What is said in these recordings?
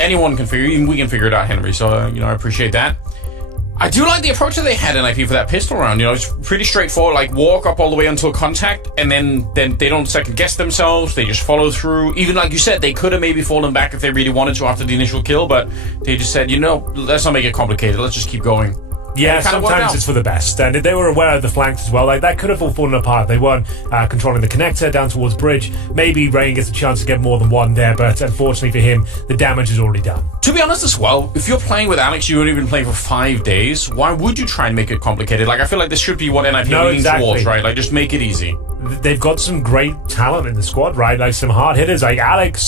anyone can figure, even we can figure it out, Henry. So, I appreciate that. I do like the approach that they had in NIP for that pistol round. It's pretty straightforward, like walk up all the way until contact, and then they don't second guess themselves, they just follow through. Even like you said, they could have maybe fallen back if they really wanted to after the initial kill, but they just said, let's not make it complicated, let's just keep going. Yeah, sometimes it's for the best, and they were aware of the flanks as well. Like, that could have all fallen apart. They weren't controlling the connector down towards bridge. Maybe Rain gets a chance to get more than one there, but unfortunately for him, the damage is already done. To be honest as well, if you're playing with Alex, you've only been playing for 5 days, why would you try and make it complicated? Like, I feel like this should be what NIP leans towards, right? Like, just make it easy. They've got some great talent in the squad, right? Like, some hard hitters. Like Alex,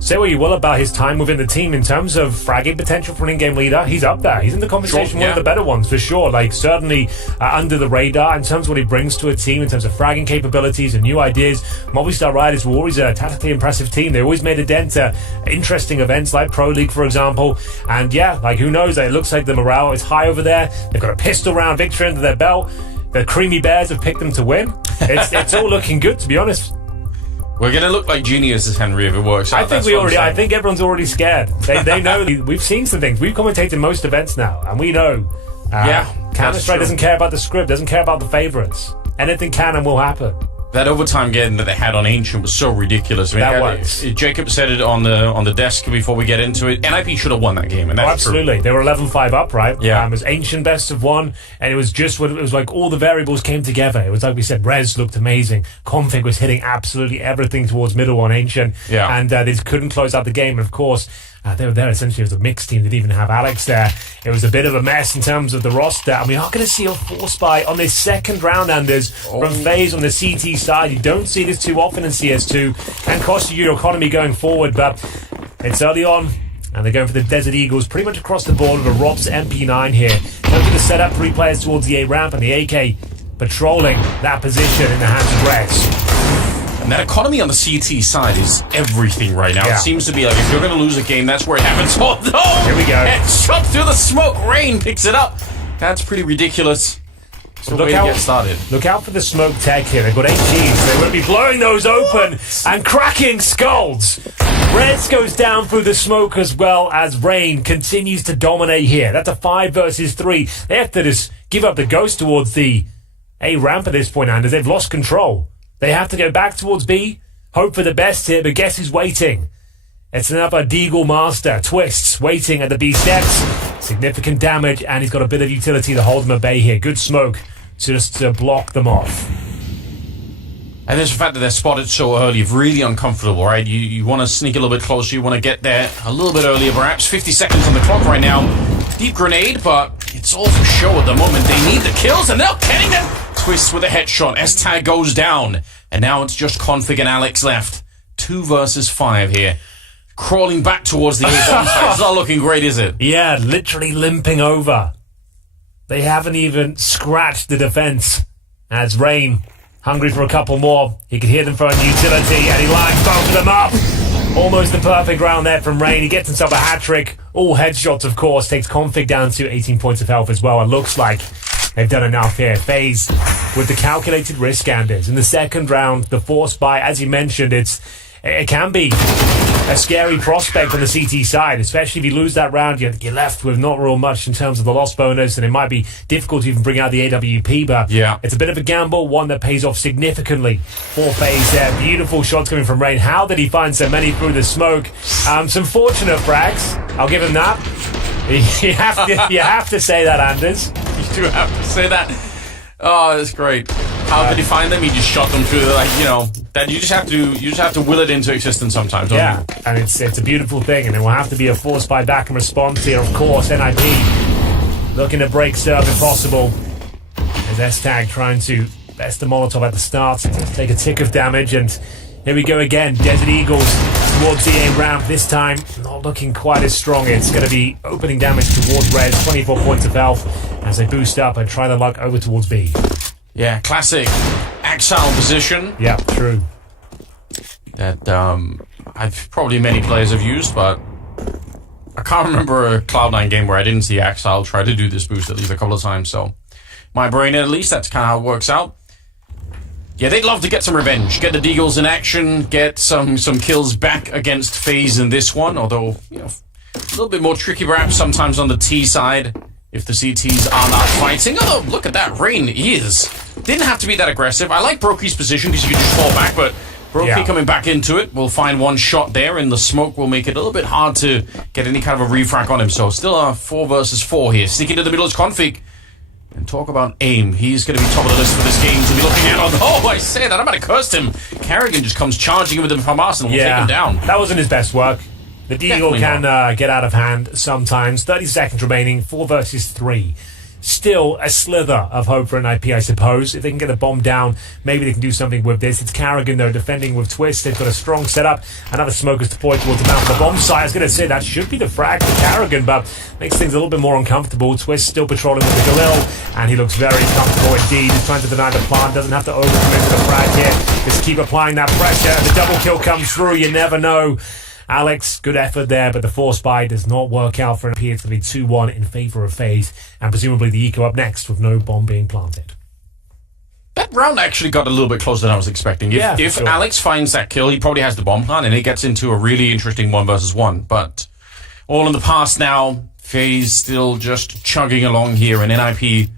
say what you will about his time within the team in terms of fragging potential for an in-game leader. He's up there. He's in the conversation, one of the better ones for sure. Like, certainly under the radar in terms of what he brings to a team, in terms of fragging capabilities and new ideas. Movistar Riders were always a tactically impressive team. They always made a dent to interesting events like Pro League, for example. And yeah, like, who knows? It looks like the morale is high over there. They've got a pistol round victory under their belt. The Creamy Bears have picked them to win. It's all looking good, to be honest. We're going to look like geniuses, Henry, if it works out. I think everyone's already scared. They know. We've seen some things. We've commentated most events now, and we know. Counter-Strike doesn't care about the script, doesn't care about the favorites. Anything can and will happen. That overtime game that they had on Ancient was so ridiculous. I mean, that was. Jacob said it on the desk before we get into it. NIP should have won that game, and that's absolutely. True. They were 11-5 up, right? Yeah. It was Ancient best of one, and it was just when it was like all the variables came together. It was like we said, Res looked amazing. Config was hitting absolutely everything towards middle on Ancient, and they just couldn't close out the game. And of course, they were there essentially as a mixed team. They didn't even have Alex there. It was a bit of a mess in terms of the roster. And we are going to see a force buy on this second round, Anders, from FAZE on the CT side. You don't see this too often in CS2. Can cost you your economy going forward, but it's early on. And they're going for the Desert Eagles pretty much across the board with a ROPS MP9 here. Looking to set up 3 players towards the A ramp, and the AK patrolling that position in the hands of Rex. And that economy on the CT side is everything right now. It seems to be like if you're going to lose a game, that's where it happens. Oh, no! Here we go. And shot through the smoke. Rain picks it up. That's pretty ridiculous. So look out, get started. Look out for the smoke tag here. They've got 8 Gs. They will be blowing those open and cracking skulls. Reds goes down through the smoke as well as Rain continues to dominate here. That's a 5 versus 3. They have to just give up the ghost towards the A ramp at this point, Anders. They've lost control. They have to go back towards B, hope for the best here, but guess who's waiting? It's another Deagle Master, Twists, waiting at the B steps. Significant damage, and he's got a bit of utility to hold him at bay here. Good smoke just to block them off. And there's the fact that they're spotted so early, really uncomfortable, right? You want to sneak a little bit closer, you want to get there a little bit earlier, perhaps. 50 seconds on the clock right now. Deep grenade, but it's all for show at the moment. They need the kills, and they're getting them. Twists with a headshot. S-Tag goes down. And now it's just Config and Alex left. 2 versus 5 here. Crawling back towards the A1. It's not looking great, is it? Yeah, literally limping over. They haven't even scratched the defense. As Rain, hungry for a couple more. He could hear them throwing utility, and he lines both of them up. Almost the perfect round there from Rain. He gets himself a hat-trick. All headshots, of course. Takes Config down to 18 points of health as well. It looks like they've done enough here. FaZe with the calculated risk, Anders. In the second round, the force buy, as you mentioned, it can be a scary prospect on the CT side, especially if you lose that round. You're left with not real much in terms of the loss bonus, and it might be difficult to even bring out the AWP, but it's a bit of a gamble, one that pays off significantly for FaZe there. Beautiful shots coming from Rain. How did he find so many through the smoke? Some fortunate frags. I'll give him that. You have to say that, Anders. You do have to say that. Oh, that's great. How did he find them? He just shot them through that you just have to will it into existence sometimes, don't you? And it's a beautiful thing, and it will have to be a force buy back and response here, of course. NIP looking to break serve if possible. As S-Tag trying to best the Molotov at the start, take a tick of damage, and here we go again. Desert Eagles towards the A ramp. This time, not looking quite as strong. It's going to be opening damage towards Red. 24 points of health as they boost up and try their luck over towards B. Yeah, classic Axile position. Yeah, true. That I've probably many players have used, but I can't remember a Cloud9 game where I didn't see Axile try to do this boost at least a couple of times. So my brain, at least, that's kind of how it works out. Yeah, they'd love to get some revenge, get the Deagles in action, get some kills back against FaZe in this one. Although, A little bit more tricky perhaps sometimes on the T side if the CTs are not fighting. Oh, look at that. Rain is. Didn't have to be that aggressive. I like Brokey's position because you can just fall back, but Brokey coming back into it will find one shot there, and the smoke will make it a little bit hard to get any kind of a refrac on him. So still a 4 versus 4 here. Sneaking to the middle is Config. And talk about aim. He's going to be top of the list for this game to be looking at. Oh, I say that. I might have cursed him. Carrigan just comes charging with him from us and will take him down. That wasn't his best work. The Deagle can get out of hand sometimes. 30 seconds remaining. 4 versus 3. Still a slither of hope for NIP, I suppose. If they can get the bomb down, maybe they can do something with this. It's Carrigan, though, defending with Twist. They've got a strong setup. Another smoke is deployed towards the mouth of the bomb site. I was going to say that should be the frag for Carrigan, but makes things a little bit more uncomfortable. Twist still patrolling with the Galil, and he looks very comfortable indeed. He's trying to deny the plant. Doesn't have to overcommit to the frag here. Just keep applying that pressure. The double kill comes through. You never know. Alex, good effort there, but the force buy does not work out for an appeal to be 2-1 in favour of FaZe, and presumably the eco up next with no bomb being planted. That round actually got a little bit closer than I was expecting. If Alex finds that kill, he probably has the bomb plant, and it gets into a really interesting 1 versus 1. But all in the past now, FaZe still just chugging along here, and NIP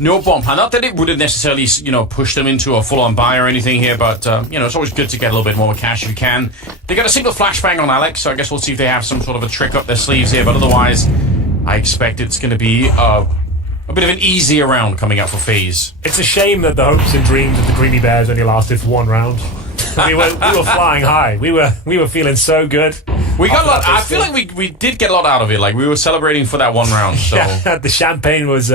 no bomb plant. Not that it would have necessarily, pushed them into a full-on buy or anything here, but, it's always good to get a little bit more cash if you can. They got a single flashbang on Alex, so I guess we'll see if they have some sort of a trick up their sleeves here, but otherwise, I expect it's going to be a bit of an easier round coming up for FaZe. It's a shame that the hopes and dreams of the Greeny Bears only lasted for 1 round. we were flying high. We were feeling so good. We got a lot. I feel like we did get a lot out of it. Like, we were celebrating for that 1 round. So the champagne was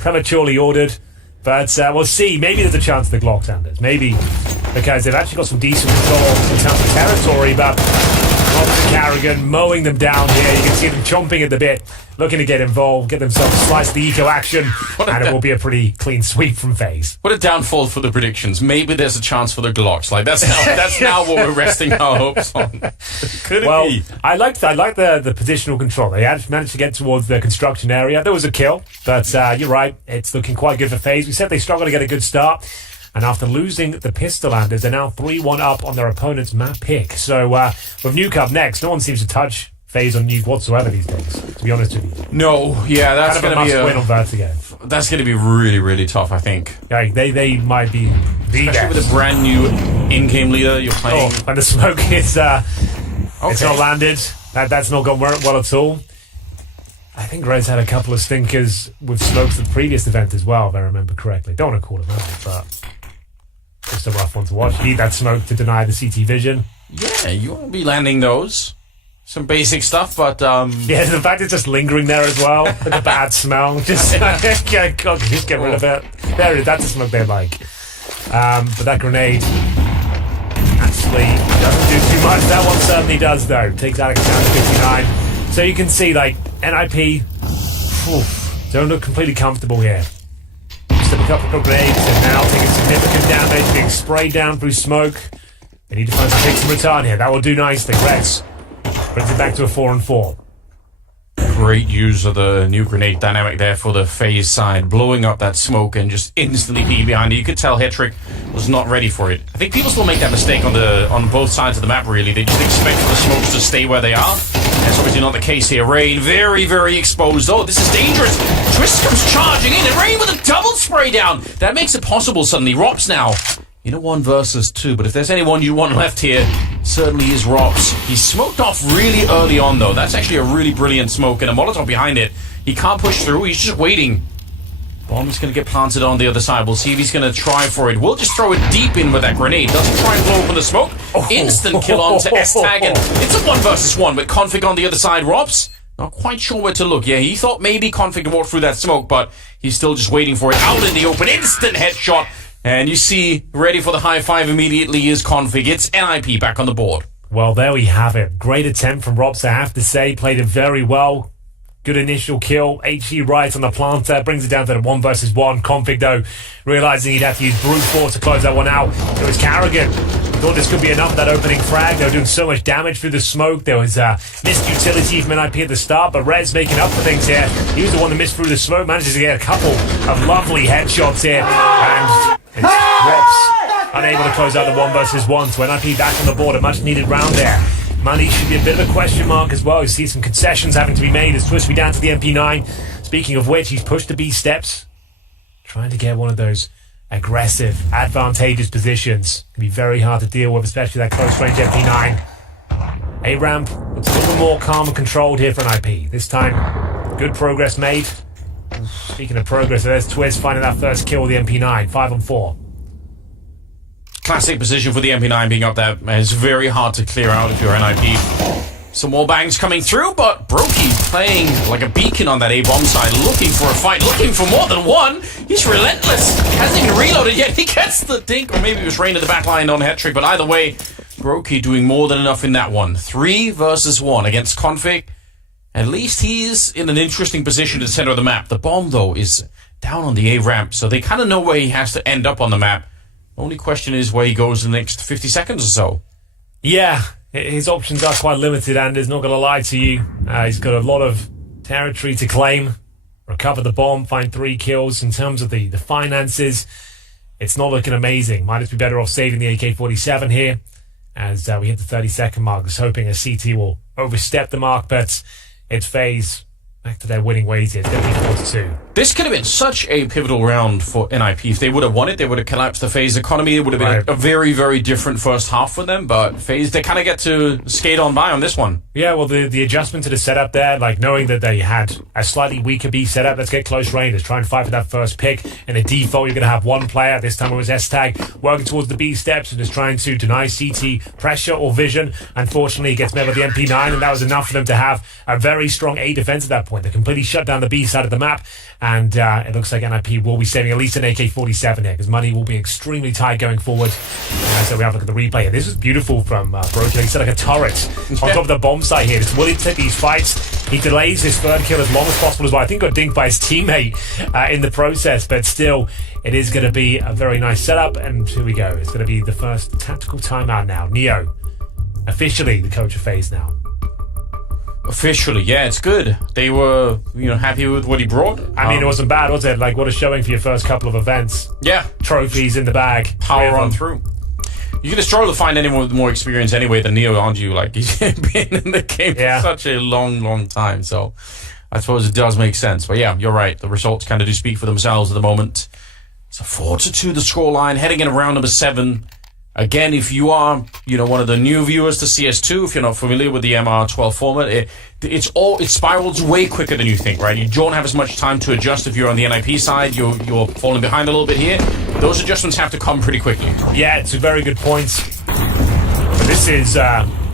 prematurely ordered, but we'll see. Maybe there's a chance the Glock Sanders. Maybe, because they've actually got some decent control in terms of territory, but Robert Carrigan mowing them down here. You can see them chomping at the bit, looking to get involved, get themselves a slice of the eco action, and it will be a pretty clean sweep from FaZe. What a downfall for the predictions. Maybe there's a chance for the Glocks. Like, that's now what we're resting our hopes on. Could it be? I like the positional control. They had managed to get towards the construction area. There was a kill, but you're right. It's looking quite good for FaZe. We said they struggled to get a good start. And after losing the Pistol Landers, they're now 3-1 up on their opponent's map pick. So with Nuke up next, no one seems to touch FaZe on Nuke whatsoever these days, to be honest with you. No, yeah, that's going to be a win on Vertigo. That's going to be really, really tough, I think. Yeah, they might be the especially with a brand new in-game leader you're playing. Oh, and the smoke is it's not landed. That's not gone well at all. I think Rez had a couple of stinkers with smokes at the previous event as well, if I remember correctly. Don't want to call him out, but just a rough one to watch. You need that smoke to deny the CT vision. Yeah, you won't be landing those. Some basic stuff, but yeah, the fact it's just lingering there as well, like a bad smell. Just get rid of it. There it is. That's the smoke they like. But that grenade actually doesn't do too much. That one certainly does, though. Takes Alex down to 59. So you can see, like, NIP don't look completely comfortable here. Just a couple of grenades and now taking significant damage, being sprayed down through smoke. They need to find some fix and return here. That will do nicely. Reds brings it back to a 4-4. Great use of the new grenade dynamic there for the FaZe side, blowing up that smoke and just instantly being behind it. You could tell Hetrick was not ready for it. I think people still make that mistake on both sides of the map, really. They just expect the smokes to stay where they are. That's obviously not the case here. Rain, very, very exposed. Oh, this is dangerous. Twist comes charging in, and Rain with a double spray down. That makes it possible suddenly. Rops now in a 1 versus 2, but if there's anyone you want left here, certainly is Rops. He smoked off really early on, though. That's actually a really brilliant smoke, and a Molotov behind it. He can't push through. He's just waiting. Bomb's going to get planted on the other side. We'll see if he's going to try for it. We'll just throw it deep in with that grenade. Doesn't try and blow open the smoke. Instant kill on to S-Tag, and it's a 1 versus 1 with Config on the other side. Rops, not quite sure where to look. Yeah, he thought maybe Config walked through that smoke, but he's still just waiting for it. Out in the open, instant headshot. And you see, ready for the high five immediately is Config. It's NIP back on the board. Well, there we have it. Great attempt from Rops, I have to say. Played it very well. Good initial kill. HE right on the planter. Brings it down to the 1 versus 1. Config, though, realizing he'd have to use brute force to close that one out. It was Carrigan. Thought this could be enough, that opening frag. They were doing so much damage through the smoke. There was missed utility from NIP at the start, but Rez making up for things here. He was the one that missed through the smoke. Manages to get a couple of lovely headshots here. And it's Rops unable to close out the 1 versus 1. So NIP back on the board. A much needed round there. Money should be a bit of a question mark as well. You see some concessions having to be made as Twist be down to the MP9. Speaking of which, he's pushed the B steps, trying to get one of those aggressive, advantageous positions. Can be very hard to deal with, especially that close range MP9. A-Ramp looks a little bit more calm and controlled here for an IP. This time, good progress made. Speaking of progress, there's Twist finding that first kill with the MP9, 5 on 4. Classic position for the MP9 being up there. It's very hard to clear out if you're an IP. Some more bangs coming through, but Brokey playing like a beacon on that A-bomb side, looking for a fight, looking for more than one. He's relentless. Hasn't even reloaded yet. He gets the dink, or maybe it was Rain at the back line on head trick, but either way, Brokey doing more than enough in that one. 3 versus 1 against Config. At least he's in an interesting position to the center of the map. The bomb, though, is down on the A-ramp, so they kind of know where he has to end up on the map. Only question is where he goes in the next 50 seconds or so. Yeah, his options are quite limited, and he's not going to lie to you. He's got a lot of territory to claim. Recover the bomb, find 3 kills. In terms of the finances, it's not looking amazing. Might just be better off saving the AK-47 here as we hit the 30-second mark. Just hoping a CT will overstep the mark, but it's FaZe back to their winning ways here. It's going to be 4-2. This could have been such a pivotal round for NIP. If they would have won it, they would have collapsed the FaZe economy. It would have been a very, very different first half for them. But FaZe, they kind of get to skate on by on this one. Yeah, well, the adjustment to the setup there, like knowing that they had a slightly weaker B setup, let's get close range, let's try and fight for that first pick. In the default, you're going to have one player. This time it was S-Tag working towards the B steps and just trying to deny CT pressure or vision. Unfortunately, he gets met with the MP9, and that was enough for them to have a very strong A defense at that point. They completely shut down the B side of the map, and it looks like NIP will be saving at least an AK-47 here, because money will be extremely tight going forward. So we have a look at the replay here. This is beautiful from Broken. He set like a turret on top of the bomb site here. It's willing to take these fights. He delays his third kill as long as possible as well. I think got dinked by his teammate in the process, but still, it is going to be a very nice setup. And here we go. It's going to be the first tactical timeout now. Neo, officially the coach of FaZe now. Officially, yeah, it's good. They were, happy with what he brought. I mean, it wasn't bad, was it? Like, what a showing for your first couple of events. Yeah. Trophies in the bag. Power on through. You can struggle to find anyone with more experience anyway than Neo, aren't you? Like, he's been in the game for such a long, long time. So I suppose it does make sense. But yeah, you're right. The results kind of do speak for themselves at the moment. It's a 4-2 the scoreline, heading in round number 7. Again, if you are, one of the new viewers to CS2, if you're not familiar with the MR12 format, it spirals way quicker than you think, right? You don't have as much time to adjust if you're on the NIP side. You're falling behind a little bit here. Those adjustments have to come pretty quickly. Yeah, it's a very good point. But this is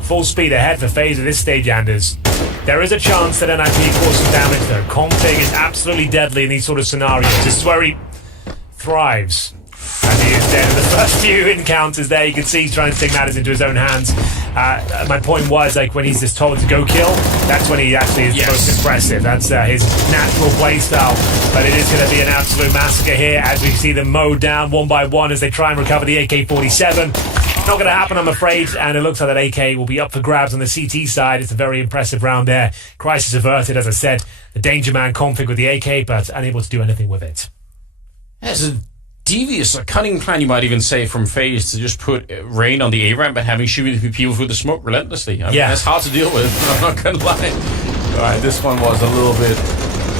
full speed ahead for FaZe at this stage, Anders. There is a chance that NIP causes some damage, though. Config is absolutely deadly in these sort of scenarios. This is where he thrives. And he is dead in the first few encounters there. You can see he's trying to take matters into his own hands. My point was, like, when he's just told to go kill, that's when he actually is the most impressive. That's his natural playstyle. But it is going to be an absolute massacre here as we see them mowed down one by one as they try and recover the AK-47. Not going to happen, I'm afraid, and it looks like that AK will be up for grabs on the CT side. It's a very impressive round there. Crisis averted, as I said. The Danger Man config with the AK, but unable to do anything with it. There's a devious, a cunning plan, you might even say, from FaZe to just put Rain on the A-ramp and having shoot people through the smoke relentlessly. I mean, that's hard to deal with, I'm not going to lie. Alright, this one was a little bit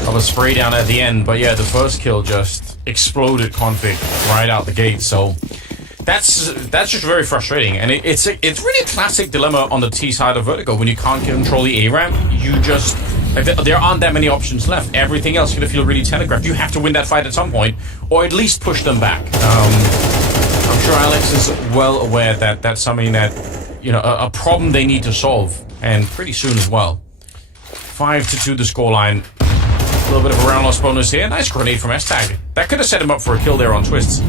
of a spray down at the end, but yeah, the first kill just exploded Config right out the gate, so that's just very frustrating. And it's really a classic dilemma on the T side of Vertigo. When you can't control the A-ramp, you just... there aren't that many options left. Everything else is going to feel really telegraphed. You have to win that fight at some point, or at least push them back. I'm sure Alex is well aware that that's something that, a problem they need to solve, and pretty soon as well. 5-2 the scoreline. A little bit of a round loss bonus here. Nice grenade from S-Tag. That could have set him up for a kill there on Twists.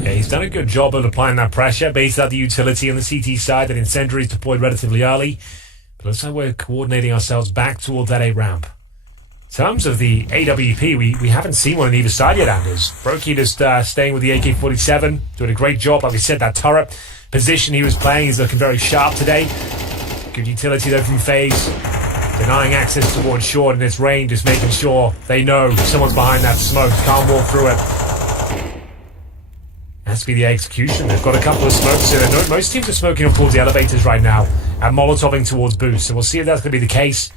Yeah, he's done a good job of applying that pressure based on the utility on the CT side. That incendiary is deployed relatively early. But looks like we're coordinating ourselves back toward that A-ramp. In terms of the AWP, we haven't seen one on either side yet, Anders. Brokey just staying with the AK-47, doing a great job. Like we said, that turret position he was playing is looking very sharp today. Good utility, though, from FaZe. Denying access towards short in this range, just making sure they know someone's behind that smoke. Can't walk through it. has to be the execution. They've got a couple of smokes here. Most teams are smoking up towards the elevators right now and molotoving towards boost. So we'll see if that's going to be the case.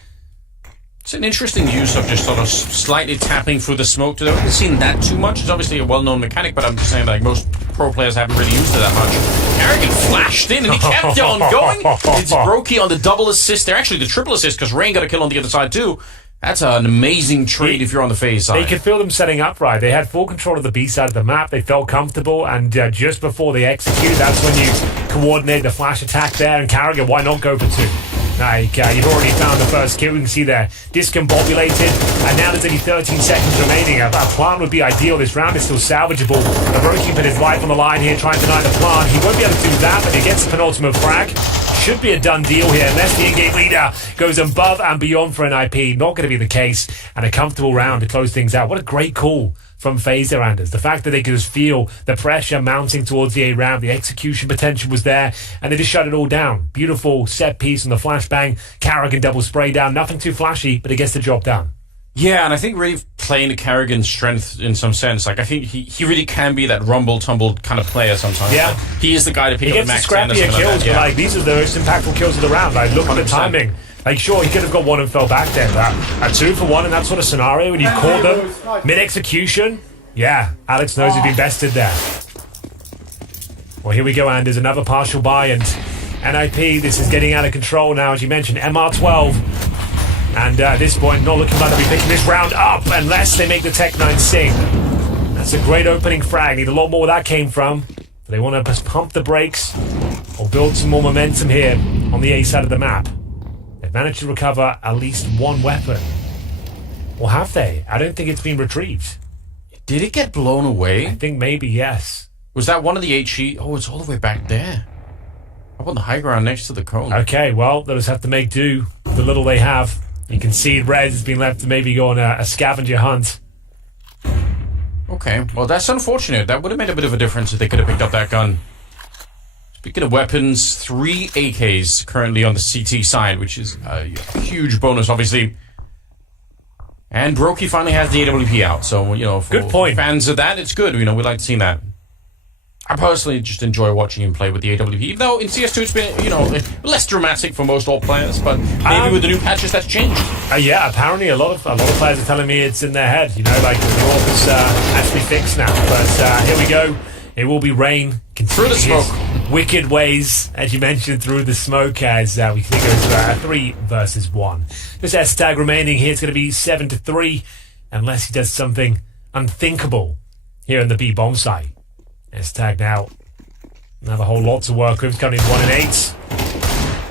It's an interesting use of just sort of slightly tapping through the smoke. I haven't seen that too much. It's obviously a well-known mechanic, but I'm just saying like most pro players haven't really used it that much. Carrigan flashed in and he kept on going. It's Brokey on the double assist there. Actually, the triple assist because Rain got a kill on the other side too. That's an amazing trade if you're on the FaZe side. They could feel them setting up right. They had full control of the B side of the map. They felt comfortable, and just before they execute, that's when you coordinate the flash attack there. And Carrigan, why not go for two? Like, you've already found the first kill. You can see they're discombobulated, and now there's only 13 seconds remaining. A plant would be ideal. This round is still salvageable. Brokey put his life on the line here, trying to deny the plant. He won't be able to do that, but he gets the penultimate frag. Should be a done deal here, unless the in-game leader goes above and beyond for an IP. Not going to be the case, and a comfortable round to close things out. What a great call from FaZe there, Anders. The fact that they could just feel the pressure mounting towards the A round, the execution potential was there, and they just shut it all down. Beautiful set piece on the flashbang. Carrigan double spray down. Nothing too flashy, but it gets the job done. Yeah, and I think really playing to Carrigan's strength in some sense. Like, I think he really can be that rumble-tumble kind of player sometimes. Yeah. Like, he is the guy to pick up the max scrappier kills, like but like, these are the most impactful kills of the round. Like, look at the 100%. timing. Like, sure, he could have got one and fell back there. But a 2 for 1 in that sort of scenario, when you caught them mid-execution, yeah, Alex knows he's been bested there. Well, here we go, Anders. Another partial buy, and NIP, this is getting out of control now, as you mentioned. MR12. And at this point, not looking like they'll be picking this round up unless they make the Tech 9 sing. That's a great opening frag. Need a lot more where that came from. But they want to just pump the brakes or build some more momentum here on the A side of the map. They've managed to recover at least one weapon. Or have they? I don't think it's been retrieved. Did it get blown away? I think maybe, yes. Was that one of the HE? Oh, it's all the way back there. Up on the high ground next to the cone. Okay, well, they'll just have to make do with the little they have. You can see Rez has been left to maybe go on a scavenger hunt. Okay, well, that's unfortunate. That would have made a bit of a difference if they could have picked up that gun. Speaking of weapons, 3 AKs currently on the CT side, which is a huge bonus, obviously. And Brokey finally has the AWP out, so, you know, for good point. Fans of that, it's good. You know, we like to see that. I personally just enjoy watching him play with the AWP, even though in CS2 it's been, you know, less dramatic for most all players, but maybe with the new patches that's changed. Yeah, apparently a lot of players are telling me it's in their head, you know, like the orb is actually fixed now. But here we go. It will be Rain. Through the smoke. Wicked ways, as you mentioned, through the smoke, as we think it was 3 versus 1. This S-tag remaining here. It's going to be 7-3, unless he does something unthinkable here in the B-bomb site. S-tag now. Another whole lot to work with. Coming in 1 and 8.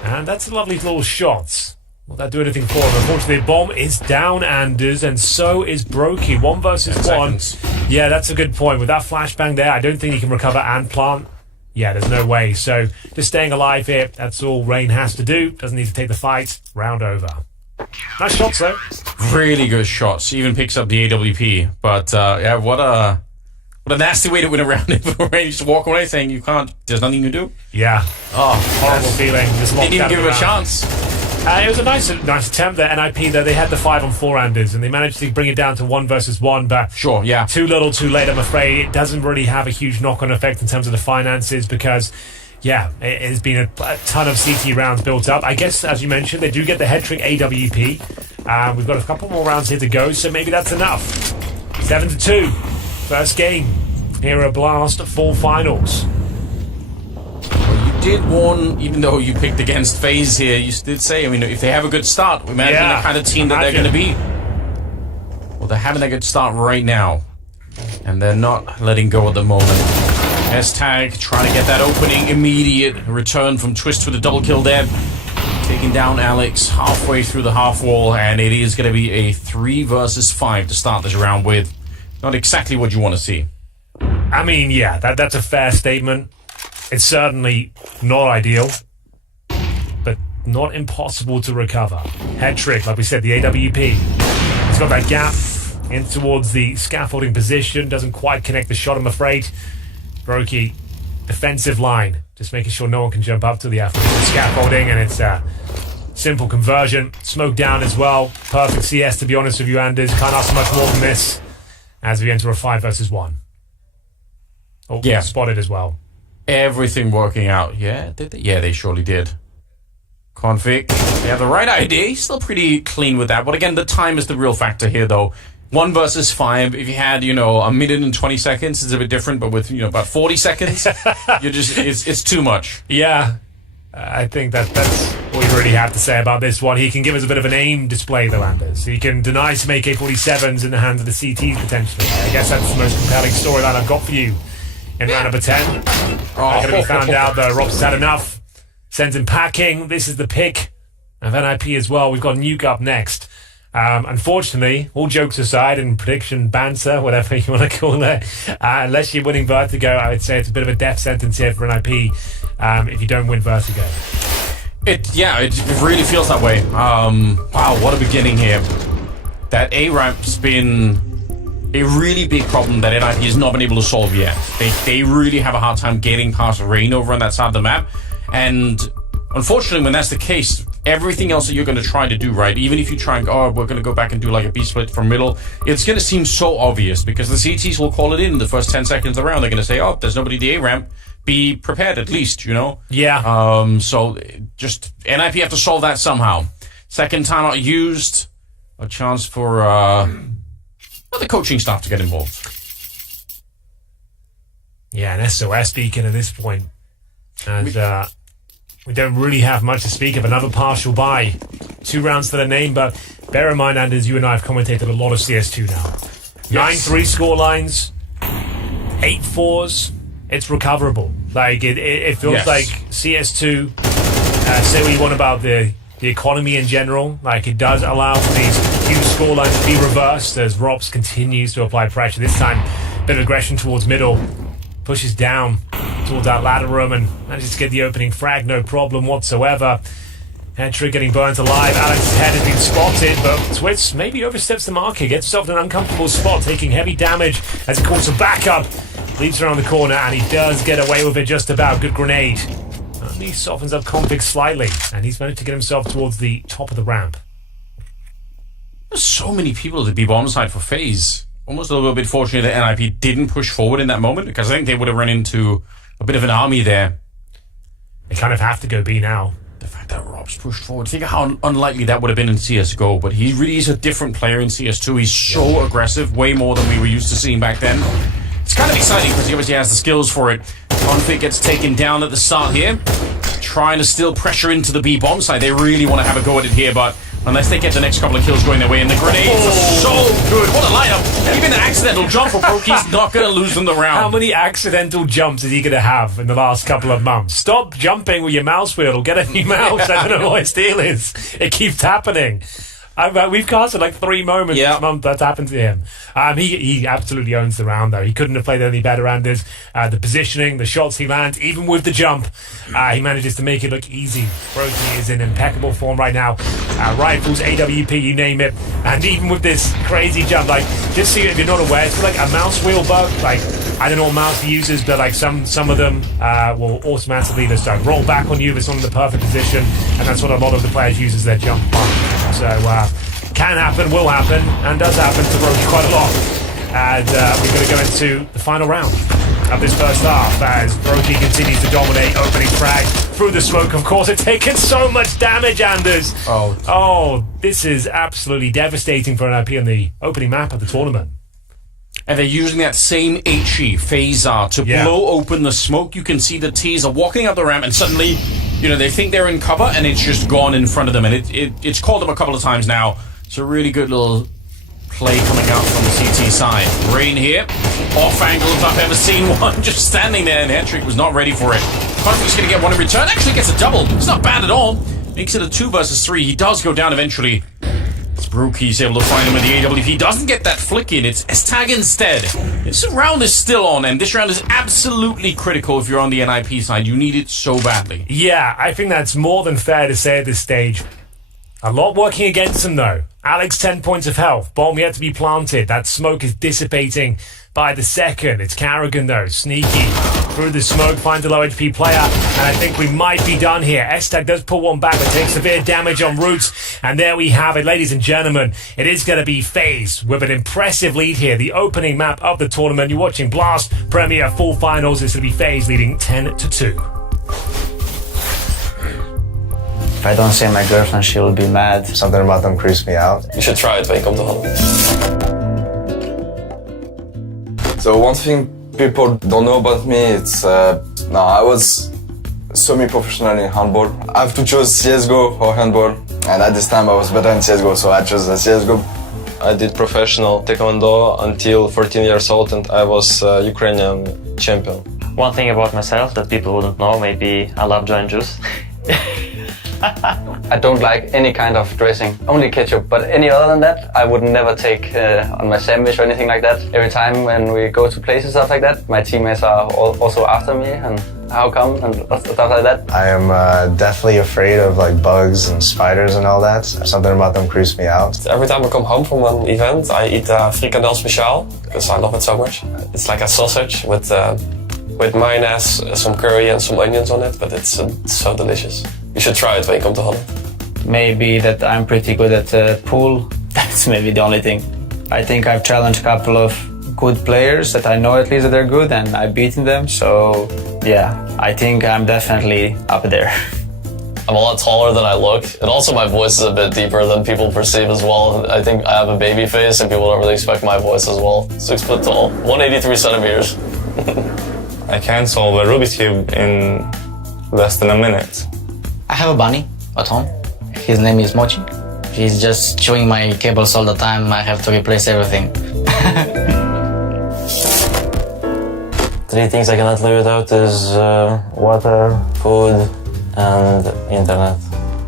And that's a lovely little shot. Will that do anything for him? Unfortunately, bomb is down, Anders, and so is Brokey. 1 versus 1. Yeah, that's a good point. With that flashbang there, I don't think he can recover and plant. Yeah, there's no way. So just staying alive here, that's all Rain has to do. Doesn't need to take the fight. Round over. Nice shots, though. Really good shots. Even picks up the AWP. But, yeah, what a nasty way to win a round if Rain just walk away saying you can't, there's nothing you do. Yeah. Oh, horrible feeling. Didn't even give him a chance. It was a nice attempt there, NIP, though. They had the 5-on-4 Anders, and they managed to bring it down to 1 versus 1, but sure, yeah, too little, too late, I'm afraid. It doesn't really have a huge knock-on effect in terms of the finances because, yeah, it has been a ton of CT rounds built up. I guess, as you mentioned, they do get the head trick AWP. We've got a couple more rounds here to go, so maybe that's enough. 7-2. First game. Hero Blast, full finals. Did warn, even though you picked against FaZe here, you did say, I mean, if they have a good start, imagine the kind of team that they're going to be. Well, they're having a good start right now, and they're not letting go at the moment. S-tag trying to get that opening, immediate return from Twist with a double kill there. Taking down Alex halfway through the half wall, and it is going to be a 3 versus 5 to start this round with. Not exactly what you want to see. I mean, yeah, that's a fair statement. It's certainly not ideal, but not impossible to recover. Head trick, like we said, the AWP. It's got that gap in towards the scaffolding position. Doesn't quite connect the shot, I'm afraid. Brokey, defensive line. Just making sure no one can jump up to the aforementioned scaffolding, and it's a simple conversion. Smoke down as well. Perfect CS, to be honest with you, Anders. Can't ask much more than this as we enter a 5 versus 1. Yeah. spotted as well. Everything working out. Yeah, did they? Yeah, they surely did. Config, they have the right idea. He's still pretty clean with that. But again, the time is the real factor here, though. 1 versus 5. If you had, a minute and 20 seconds, it's a bit different. But with, about 40 seconds, it's too much. Yeah. I think that's all you really have to say about this one. He can give us a bit of an aim display, though, Anders. He can deny some AK-47s in the hands of the CTs, potentially. I guess that's the most compelling storyline I've got for you in round number 10. Going to be found out, though. Rob's had enough. Sends him packing. This is the pick of NIP as well. We've got Nuke up next. Unfortunately, all jokes aside and prediction banter, whatever you want to call it, unless you're winning Vertigo, I would say it's a bit of a death sentence here for NIP if you don't win Vertigo. It really feels that way. Wow, what a beginning here. That A-ramp's been a really big problem that NIP has not been able to solve yet. They really have a hard time getting past Rain over on that side of the map. And unfortunately, when that's the case, everything else that you're going to try to do, right, even if you try and go, we're going to go back and do like a B-split from middle, it's going to seem so obvious because the CTs will call it in the first 10 seconds around. They're going to say, there's nobody at the A-ramp. Be prepared at least, Yeah. So just NIP have to solve that somehow. Second timeout used. A chance for the coaching staff to get involved. Yeah, an SOS beacon at this point. And we don't really have much to speak of. Another partial buy. 2 rounds to the name, but bear in mind, Anders, you and I have commentated a lot of CS2 now. Yes. 9-3 score lines, 8-4s. It's recoverable. Like it feels like CS2. Say what you want about the economy in general. Like it does allow for these huge score lines to be reversed as Robs continues to apply pressure. This time, bit of aggression towards middle. Pushes down towards that ladder room and manages to get the opening frag, no problem whatsoever. Headtrick getting burnt alive. Alex's head has been spotted, but Twitz maybe oversteps the marker, gets himself in an uncomfortable spot, taking heavy damage as he calls for backup. Leaps around the corner and he does get away with it just about. Good grenade. Only softens up Config slightly, and he's managed to get himself towards the top of the ramp. There's so many people at the B-bomb side for FaZe. Almost a little bit fortunate that NIP didn't push forward in that moment because I think they would have run into a bit of an army there. They kind of have to go B now. The fact that Rob's pushed forward, think of how unlikely that would have been in CSGO, but he really is a different player in CS2. He's so aggressive, way more than we were used to seeing back then. It's kind of exciting because he obviously has the skills for it. Config gets taken down at the start here, trying to still pressure into the B-bomb side. They really want to have a go at it here, but unless they get the next couple of kills going their way, and the grenades are so good. What a lineup. Even an accidental jump for Proki's not going to lose them the round. How many accidental jumps is he going to have in the last couple of months? Stop jumping with your mouse wheel or get a new mouse. I don't know what his deal is. It keeps happening. We've casted like 3 moments this month that's happened to him. He absolutely owns the round, though. He couldn't have played any better, Anders. The positioning, the shots he lands, even with the jump, he manages to make it look easy. Brokey is in impeccable form right now. Rifles, AWP, you name it. And even with this crazy jump, like, just so if you're not aware, it's like a mouse wheel bug. Like, I don't know what mouse he uses, but like some of them will automatically just roll back on you if it's not in the perfect position, and that's what a lot of the players use as their jump button. So can happen, will happen, and does happen to Brokey quite a lot. And we're going to go into the final round of this first half as Brokey continues to dominate, opening frag through the smoke. Of course, it's taken so much damage, Anders. Oh, this is absolutely devastating for NIP on the opening map of the tournament. And they're using that same HE, Phasar, to blow open the smoke. You can see the T's are walking up the ramp, and suddenly, they think they're in cover, and it's just gone in front of them. And it's called them a couple of times now. It's a really good little play coming out from the CT side. Rain here, off angle if I've ever seen one, just standing there, and Hetrick was not ready for it. Config's going to get one in return. Actually gets a double. It's not bad at all. Makes it a 2 versus 3. He does go down eventually. Brokey's able to find him with the AW. If he doesn't get that flick in, it's S-Tag instead. This round is still on, and this round is absolutely critical if you're on the NIP side. You need it so badly. Yeah, I think that's more than fair to say at this stage. A lot working against him, though. Alex, 10 points of health. Bomb yet to be planted. That smoke is dissipating by the second. It's Carrigan, though. Sneaky through the smoke, finds a low HP player, and I think we might be done here. Estag does pull one back, but takes severe damage en route. And there we have it, ladies and gentlemen. It is going to be FAZE with an impressive lead here. The opening map of the tournament. You're watching Blast Premier Full Finals. It's going to be FAZE leading 10-2. If I don't say my girlfriend, she will be mad. Something about them creeps me out. You should try it when you come to Holland. So one thing people don't know about me, it's I was semi-professional in handball. I have to choose CSGO or handball, and at this time I was better in CSGO, so I chose CSGO. I did professional taekwondo until 14 years old, and I was Ukrainian champion. One thing about myself that people wouldn't know, maybe I love joint juice. I don't like any kind of dressing, only ketchup. But any other than that, I would never take on my sandwich or anything like that. Every time when we go to places, stuff like that, my teammates are also after me and how come and stuff like that. I am deathly afraid of like bugs and spiders and all that. Something about them creeps me out. Every time I come home from an event, I eat frikandel speciaal because I love it so much. It's like a sausage with mayonnaise, some curry and some onions on it, but it's so delicious. You should try it when you come to Holland. Maybe that I'm pretty good at pool. That's maybe the only thing. I think I've challenged a couple of good players that I know at least that they're good, and I've beaten them. So yeah, I think I'm definitely up there. I'm a lot taller than I look, and also my voice is a bit deeper than people perceive as well. I think I have a baby face, and people don't really expect my voice as well. 6 foot tall, 183 centimeters. I can solve a Rubik's Cube in less than a minute. I have a bunny at home. His name is Mochi. He's just chewing my cables all the time. I have to replace everything. 3 things I cannot live without is water, food, and internet.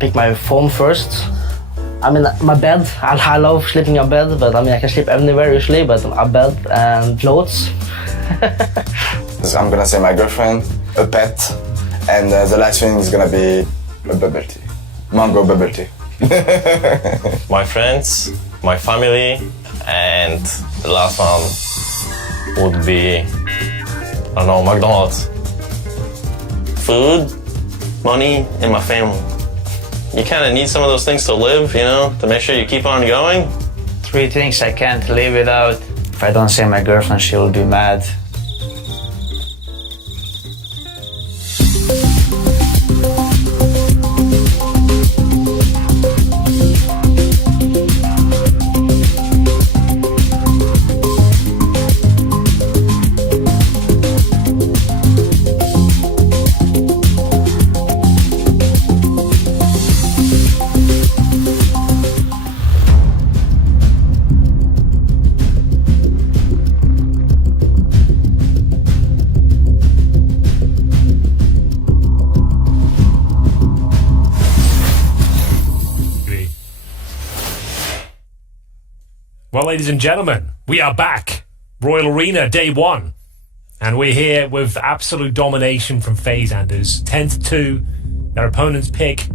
Pick my phone first. I mean, my bed. I love sleeping in bed, but I mean, I can sleep anywhere usually, but a bed and clothes. I'm gonna say my girlfriend, a pet, and the last thing is gonna be a bubble tea. Mango bubble tea. My friends, my family, and the last one would be, I don't know, McDonald's. Food, money, and my family. You kind of need some of those things to live, you know, to make sure you keep on going. 3 things I can't live without. If I don't say my girlfriend, she will be mad. Well, ladies and gentlemen, we are back. Royal Arena, day 1. And we're here with absolute domination from FaZe, Anders. 10-2. Their opponent's pick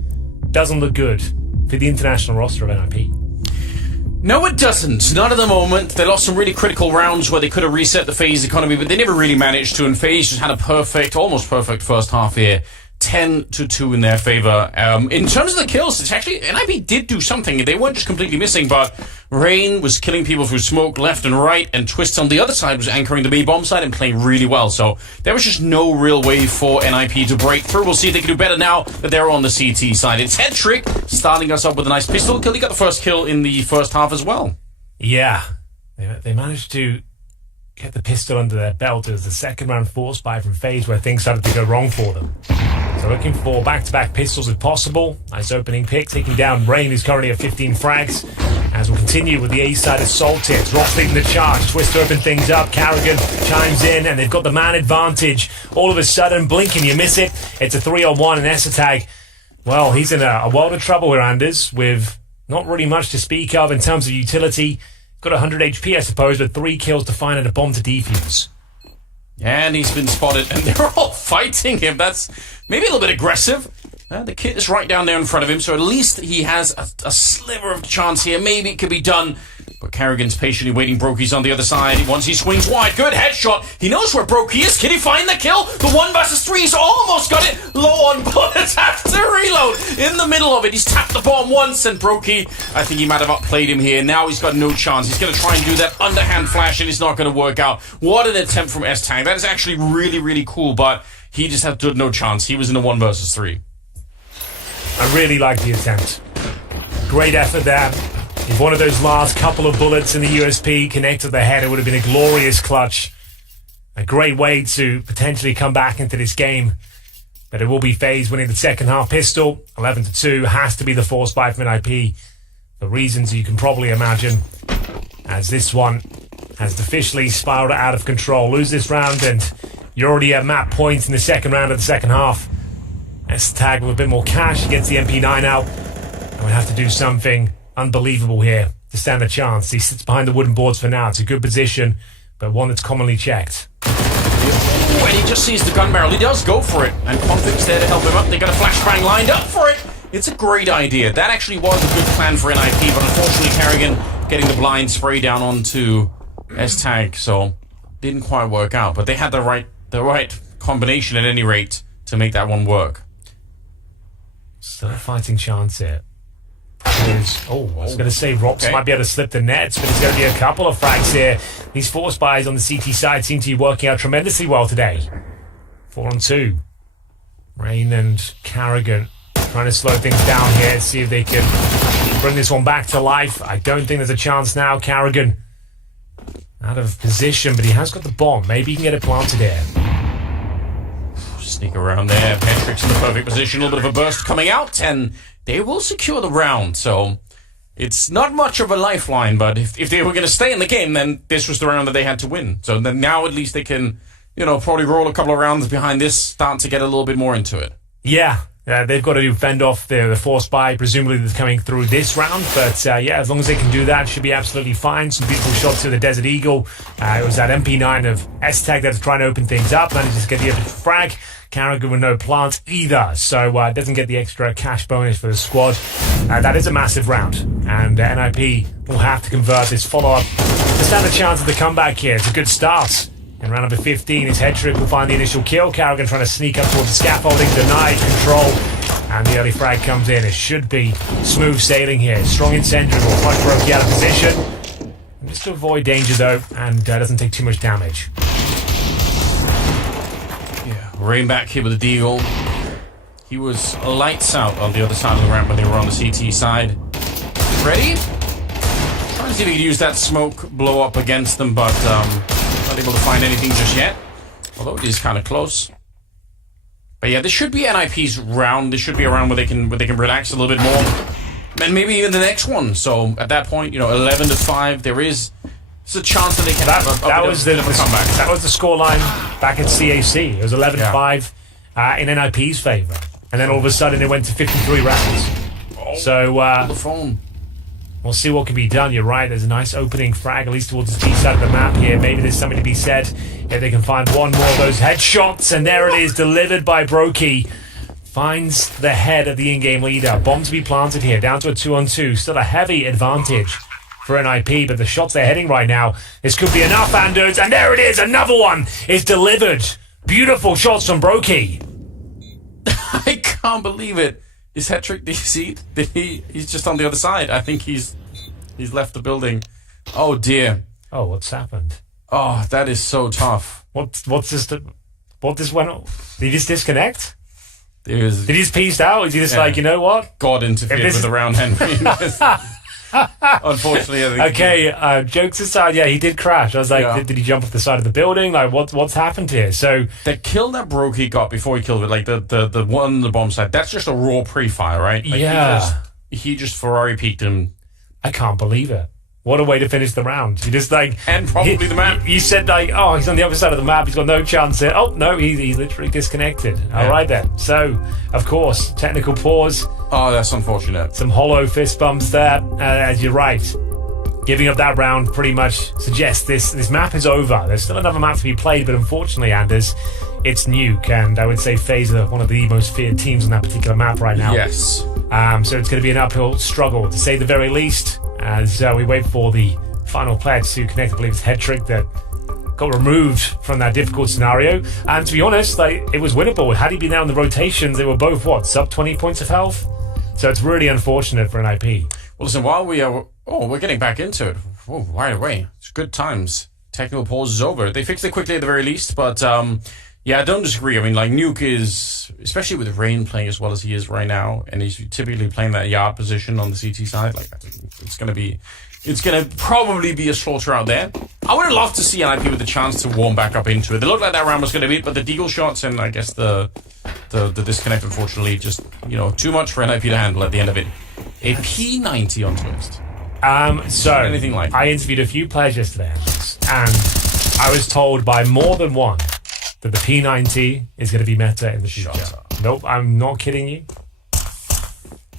doesn't look good for the international roster of NIP. No, it doesn't. Not at the moment. They lost some really critical rounds where they could have reset the FaZe economy, but they never really managed to. And FaZe just had a perfect, almost perfect first half here. 10-2 in their favor. In terms of the kills, it's actually, NIP did do something. They weren't just completely missing, but Rain was killing people through smoke left and right, and Twist on the other side was anchoring the B bomb side and playing really well. So there was just no real way for NIP to break through. We'll see if they can do better now that they're on the CT side. It's Headtrick starting us up with a nice pistol kill. He got the first kill in the first half as well. Yeah, they managed to get the pistol under their belt. It was the second round force buy from FaZe where things started to go wrong for them. So looking for back-to-back pistols if possible. Nice opening pick, taking down Rain, who's currently at 15 frags. As we'll continue with the A-side assault hits. Ross leading the charge. Twist to open things up. Carrigan chimes in, and they've got the man advantage. All of a sudden, blink and you miss it. It's a 3-on-1, and Esatag, well, he's in a world of trouble here, Anders, with not really much to speak of in terms of utility. Got 100 HP, I suppose, but 3 kills to find and a bomb to defuse. And he's been spotted, and they're all fighting him. That's maybe a little bit aggressive. The kit is right down there in front of him, so at least he has a sliver of chance here. Maybe it could be done. But Carrigan's patiently waiting. Brokey's on the other side. Once he swings wide, good headshot. He knows where Brokey is. Can he find the kill? The 1 versus 3. He's almost got it. Low on bullets. Has to reload. In the middle of it, he's tapped the bomb once, and Brokey, I think he might have outplayed him here. Now he's got no chance. He's going to try and do that underhand flash, and it's not going to work out. What an attempt from S-Tang. That is actually really, really cool, but he just had no chance. He was in a 1 versus 3. I really like the attempt. Great effort there. If one of those last couple of bullets in the USP connected the head, it would have been a glorious clutch. A great way to potentially come back into this game. But it will be FaZe winning the second half pistol. 11-2 has to be the force buy from NIP. For reasons you can probably imagine. As this one has officially spiraled out of control. Lose this round and you're already at map points in the second round of the second half. S-Tag with a bit more cash. He gets the MP9 out. And we have to do something unbelievable here to stand a chance. He sits behind the wooden boards for now. It's a good position, but one that's commonly checked. When he just sees the gun barrel, he does go for it. And Conflict's there to help him up. They got a flashbang lined up for it. It's a great idea. That actually was a good plan for NIP, but unfortunately Carrigan getting the blind spray down onto S-Tag, so didn't quite work out. But they had the right combination at any rate to make that one work. Still a fighting chance here. I was going to say Rox might be able to slip the nets, but there's going to be a couple of frags here. These force buys on the CT side seem to be working out tremendously well today. 4-on-2. Rain and Carrigan trying to slow things down here, see if they can bring this one back to life. I don't think there's a chance now. Carrigan out of position, but he has got the bomb. Maybe he can get it planted here. Sneak around there. Patrick's in the perfect position. A little bit of a burst coming out, and they will secure the round. So it's not much of a lifeline, but if they were going to stay in the game, then this was the round that they had to win. So then now at least they can, probably roll a couple of rounds behind this, start to get a little bit more into it. Yeah. They've got to fend off the force buy, presumably that's coming through this round. But as long as they can do that, should be absolutely fine. Some beautiful shots to the Desert Eagle. It was that MP9 of S-Tag that's trying to open things up. Manages to get the extra frag. Carrigan with no plants either. So doesn't get the extra cash bonus for the squad. That is a massive round. And NIP will have to convert this follow-up to stand a chance of the comeback here. It's a good start. In round number 15, his head trick will find the initial kill. Carrigan trying to sneak up towards the scaffolding, denied control, and the early frag comes in. It should be smooth sailing here. Strong incendiary will punch Brokey out of position. Just to avoid danger though, and doesn't take too much damage. Yeah, Rain back here with the deagle. He was lights out on the other side of the ramp when they were on the CT side. Ready? Trying to see if he could use that smoke blow up against them, but not able to find anything just yet, although it is kind of close. But yeah, this should be NIP's round. This should be a round where they can relax a little bit more, and maybe even the next one. So at that point, 11-5, there's a chance that they can have a bit of a comeback. That was the scoreline back at CAC. It was 11-5 in NIP's favour, and then all of a sudden it went to 53 rounds. So the phone. We'll see what can be done. You're right, there's a nice opening frag, at least towards the T side of the map here. Maybe there's something to be said if they can find one more of those headshots. And there it is, delivered by Brokey. Finds the head of the in-game leader. Bomb to be planted here, down to a 2-on-2. Still a heavy advantage for NIP, but the shots they're heading right now, this could be enough, Anders. And there it is, another one is delivered. Beautiful shots from Brokey. I can't believe it. His hat trick, do you see? He's just on the other side. I think he's left the building. Oh dear. Oh, what's happened? Oh, that is so tough. What's this? What this went on? Did he just disconnect? Did he just peace out? Is he just like, you know what? God interfered with the round, Henry. Unfortunately, I think. Okay, jokes aside, yeah, he did crash. I was like, did he jump off the side of the building? Like, what's happened here? So the kill that Brokey got before he killed it, like the one on the bomb side, that's just a raw pre-fire, right? Like he just Ferrari peeked him. I can't believe it. What a way to finish the round. He just and probably the map. You said he's on the other side of the map. He's got no chance here. Oh no, he's literally disconnected. Yeah. All right then. So of course, technical pause. Oh, that's unfortunate. Some hollow fist bumps there. As you're right, giving up that round pretty much suggests this map is over. There's still another map to be played, but unfortunately, Anders, it's Nuke, and I would say FaZe are one of the most feared teams on that particular map right now. Yes. So it's going to be an uphill struggle, to say the very least, as we wait for the final player to connect, I believe it's Headtrick, that got removed from that difficult scenario. And to be honest, it was winnable. Had he been out in the rotations, they were both, sub 20 points of health? So it's really unfortunate for NIP. Well, listen, while we are... Oh, we're getting back into it. Oh, right away. It's good times. Technical pause is over. They fixed it quickly at the very least, but... yeah, I don't disagree. I mean, Nuke is, especially with Rain playing as well as he is right now, and he's typically playing that yard position on the CT side, it's going to probably be a slaughter out there. I would have loved to see NIP with the chance to warm back up into it. They looked like that round was going to be it, but the deagle shots and I guess the disconnect, unfortunately, just, too much for NIP to handle at the end of it. A P90 on Twist. Anything like I interviewed a few players yesterday, and I was told by more than one that the P90 is going to be meta in the future. Nope, I'm not kidding you.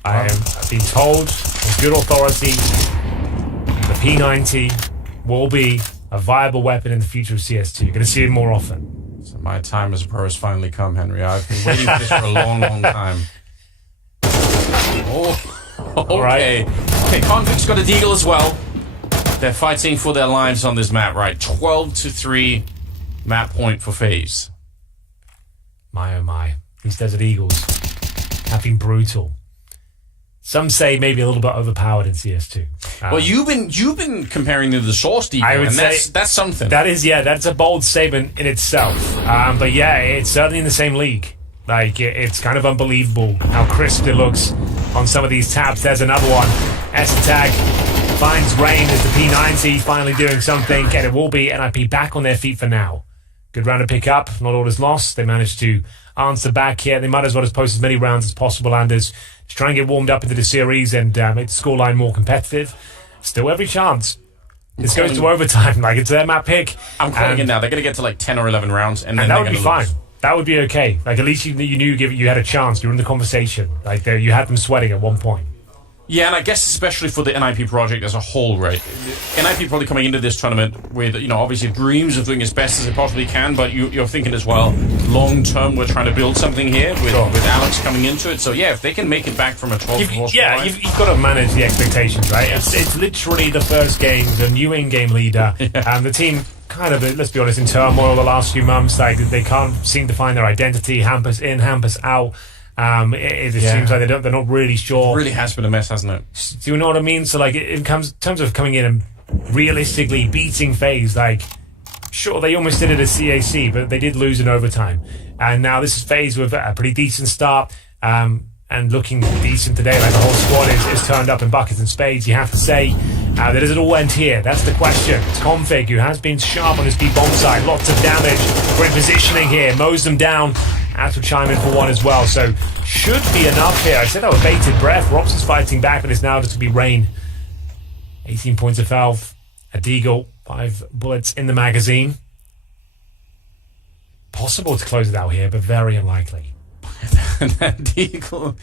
I am being told with good authority the P90 will be a viable weapon in the future of CS2. You're going to see it more often. So my time as a pro has finally come, Henry. I've been waiting for this for a long, long time. Oh, okay. Okay, Convict's got a deagle as well. They're fighting for their lives on this map, right? 12-3 map point for FaZe. My oh my. These Desert Eagles have been brutal. Some say maybe a little bit overpowered in CS2. Well, you've been comparing them to the Source Deagle, I would say that's something. That's a bold statement in itself. But yeah, it's certainly in the same league. It's kind of unbelievable how crisp it looks on some of these taps. There's another one. S-Tag finds Rain as the P90 finally doing something, and it will be NIP back on their feet for now. Good round to pick up. Not all is lost. They managed to answer back here. They might as well just post as many rounds as possible, Anders, to try and get warmed up into the series and make the scoreline more competitive. Still every chance. This goes to overtime. It's their map pick. I'm calling it now. They're going to get to 10 or 11 rounds, and then that would be fine. Lose. That would be okay. At least you knew you had a chance. You were in the conversation. You had them sweating at one point. Yeah, and I guess especially for the NIP project as a whole, right? NIP probably coming into this tournament with, obviously dreams of doing as best as it possibly can, but you're thinking as well, long term, we're trying to build something here with Alex coming into it. So yeah, if they can make it back from a 12-4 you've got to manage the expectations, right? It's literally the first game, the new in-game leader, and the team kind of, let's be honest, in turmoil the last few months. They can't seem to find their identity. Hampers in, hampers out. It seems like they're not really sure. It really has been a mess, hasn't it? Do you know what I mean? So in terms of coming in and realistically beating FaZe, sure, they almost did it as CAC, but they did lose in overtime. And now this is FaZe with a pretty decent start, and looking decent today. The whole squad is turned up in buckets and spades. You have to say, does it all end here? That's the question. It's Config, who has been sharp on his B-bomb side. Lots of damage. Great positioning here. Mows them down. Has to chime in for one as well. So should be enough here. I said that with bated breath. Rops is fighting back, but it's now just to be Rain. 18 points of health. A deagle. 5 bullets in the magazine. Possible to close it out here, but very unlikely. That deagle.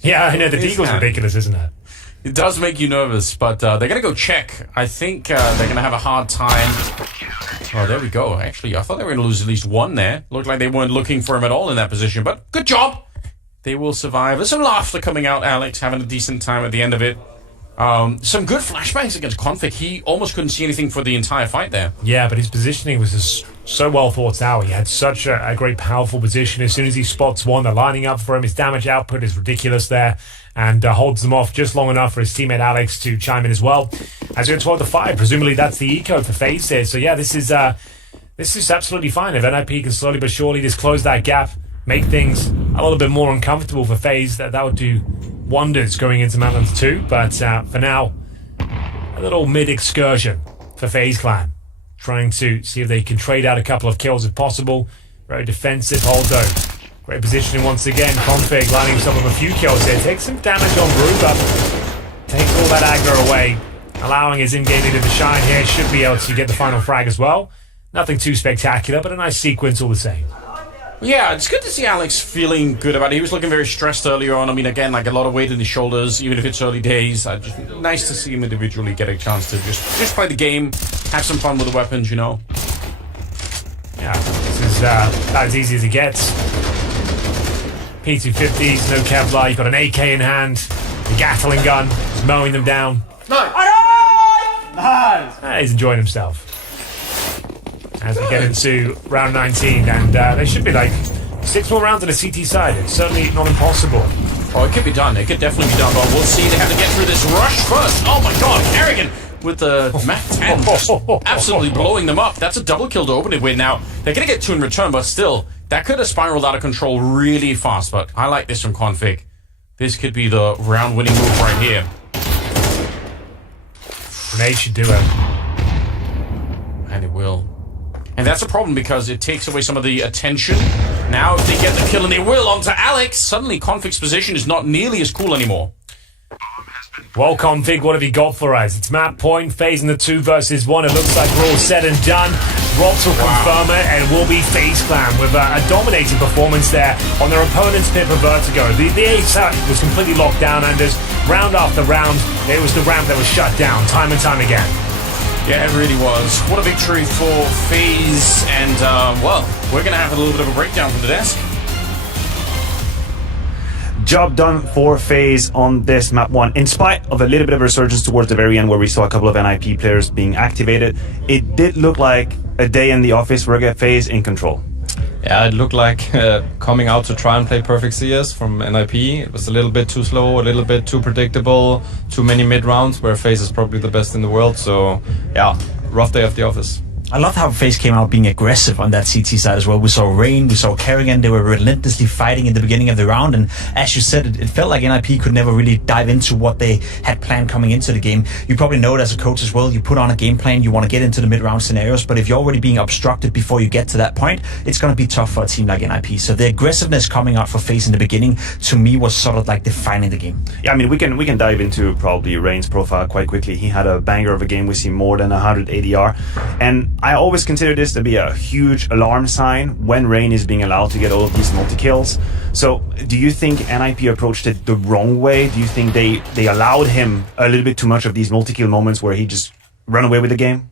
Yeah, I know. The deagle's ridiculous, isn't it? It does make you nervous, but they're going to go check. I think they're going to have a hard time. Oh, there we go. Actually, I thought they were going to lose at least one there. Looked like they weren't looking for him at all in that position, but good job. They will survive. There's some laughter coming out. Alex having a decent time at the end of it. Some good flashbangs against Config. He almost couldn't see anything for the entire fight there. Yeah, but his positioning was just so well thought out. He had such a great, powerful position. As soon as he spots one, they're lining up for him. His damage output is ridiculous there, and holds them off just long enough for his teammate Alex to chime in as well. As we go 12-5, presumably that's the eco for FaZe here. So yeah, this is absolutely fine. If NIP can slowly but surely just close that gap, make things a little bit more uncomfortable for FaZe, that would do wonders going into Madlands 2. But for now, a little mid-excursion for FaZe Clan, trying to see if they can trade out a couple of kills if possible. Very defensive Holdo. Great positioning once again. Config lining himself up a few kills here. Takes some damage on Brew, but takes all that aggro away, allowing his in-game leader to shine here. Should be able to get the final frag as well. Nothing too spectacular, but a nice sequence all the same. Yeah, it's good to see Alex feeling good about it. He was looking very stressed earlier on. I mean, again, a lot of weight in his shoulders, even if it's early days. Nice to see him individually get a chance to just play the game, have some fun with the weapons, Yeah, this is as easy as it gets. P250s, no Kevlar, you've got an AK in hand, the Gatling gun, just mowing them down. Nice! He's enjoying himself. As we get into round 19, and there should be like 6 more rounds on the CT side. It's certainly not impossible. Oh, it could be done. It could definitely be done, but we'll see. They have to get through this rush first. Oh my god, Kerrigan with the Mac 10 just absolutely blowing them up. That's a double kill to open it with. Now, they're going to get 2 in return, but still, that could have spiraled out of control really fast, but I like this from Config. This could be the round-winning move right here. Grenade should do it. And it will. And that's a problem because it takes away some of the attention. Now, if they get the kill, and they will, onto Alex, suddenly Config's position is not nearly as cool anymore. Well, Config, what have you got for us? It's map point, FAZE in the 2 versus 1. It looks like we're all said and done. Robs will confirm it, and it will be FAZE Clan with a dominating performance there on their opponent's Pip of Vertigo. The A-side was completely locked down, and as round after round, it was the ramp that was shut down time and time again. Yeah, it really was. What a victory for FAZE, and, well, we're going to have a little bit of a breakdown from the desk. Job done for FAZE on this map 1. In spite of a little bit of a resurgence towards the very end where we saw a couple of NIP players being activated, it did look like a day in the office where we get FAZE in control. Yeah, it looked like coming out to try and play perfect CS from NIP. It was a little bit too slow, a little bit too predictable, too many mid-rounds where FAZE is probably the best in the world. So, yeah, rough day at the office. I love how FAZE came out being aggressive on that CT side as well. We saw Rain, we saw Kerrigan. They were relentlessly fighting in the beginning of the round, and as you said, it felt like NIP could never really dive into what they had planned coming into the game. You probably know it as a coach as well. You put on a game plan, you want to get into the mid-round scenarios, but if you're already being obstructed before you get to that point, it's going to be tough for a team like NIP. So the aggressiveness coming out for FAZE in the beginning, to me, was sort of like defining the game. Yeah, I mean, we can dive into probably Rain's profile quite quickly. He had a banger of a game. We see more than 100 ADR, and I always consider this to be a huge alarm sign when Rain is being allowed to get all of these multi-kills. So do you think NIP approached it the wrong way? Do you think they allowed him a little bit too much of these multi-kill moments where he just run away with the game?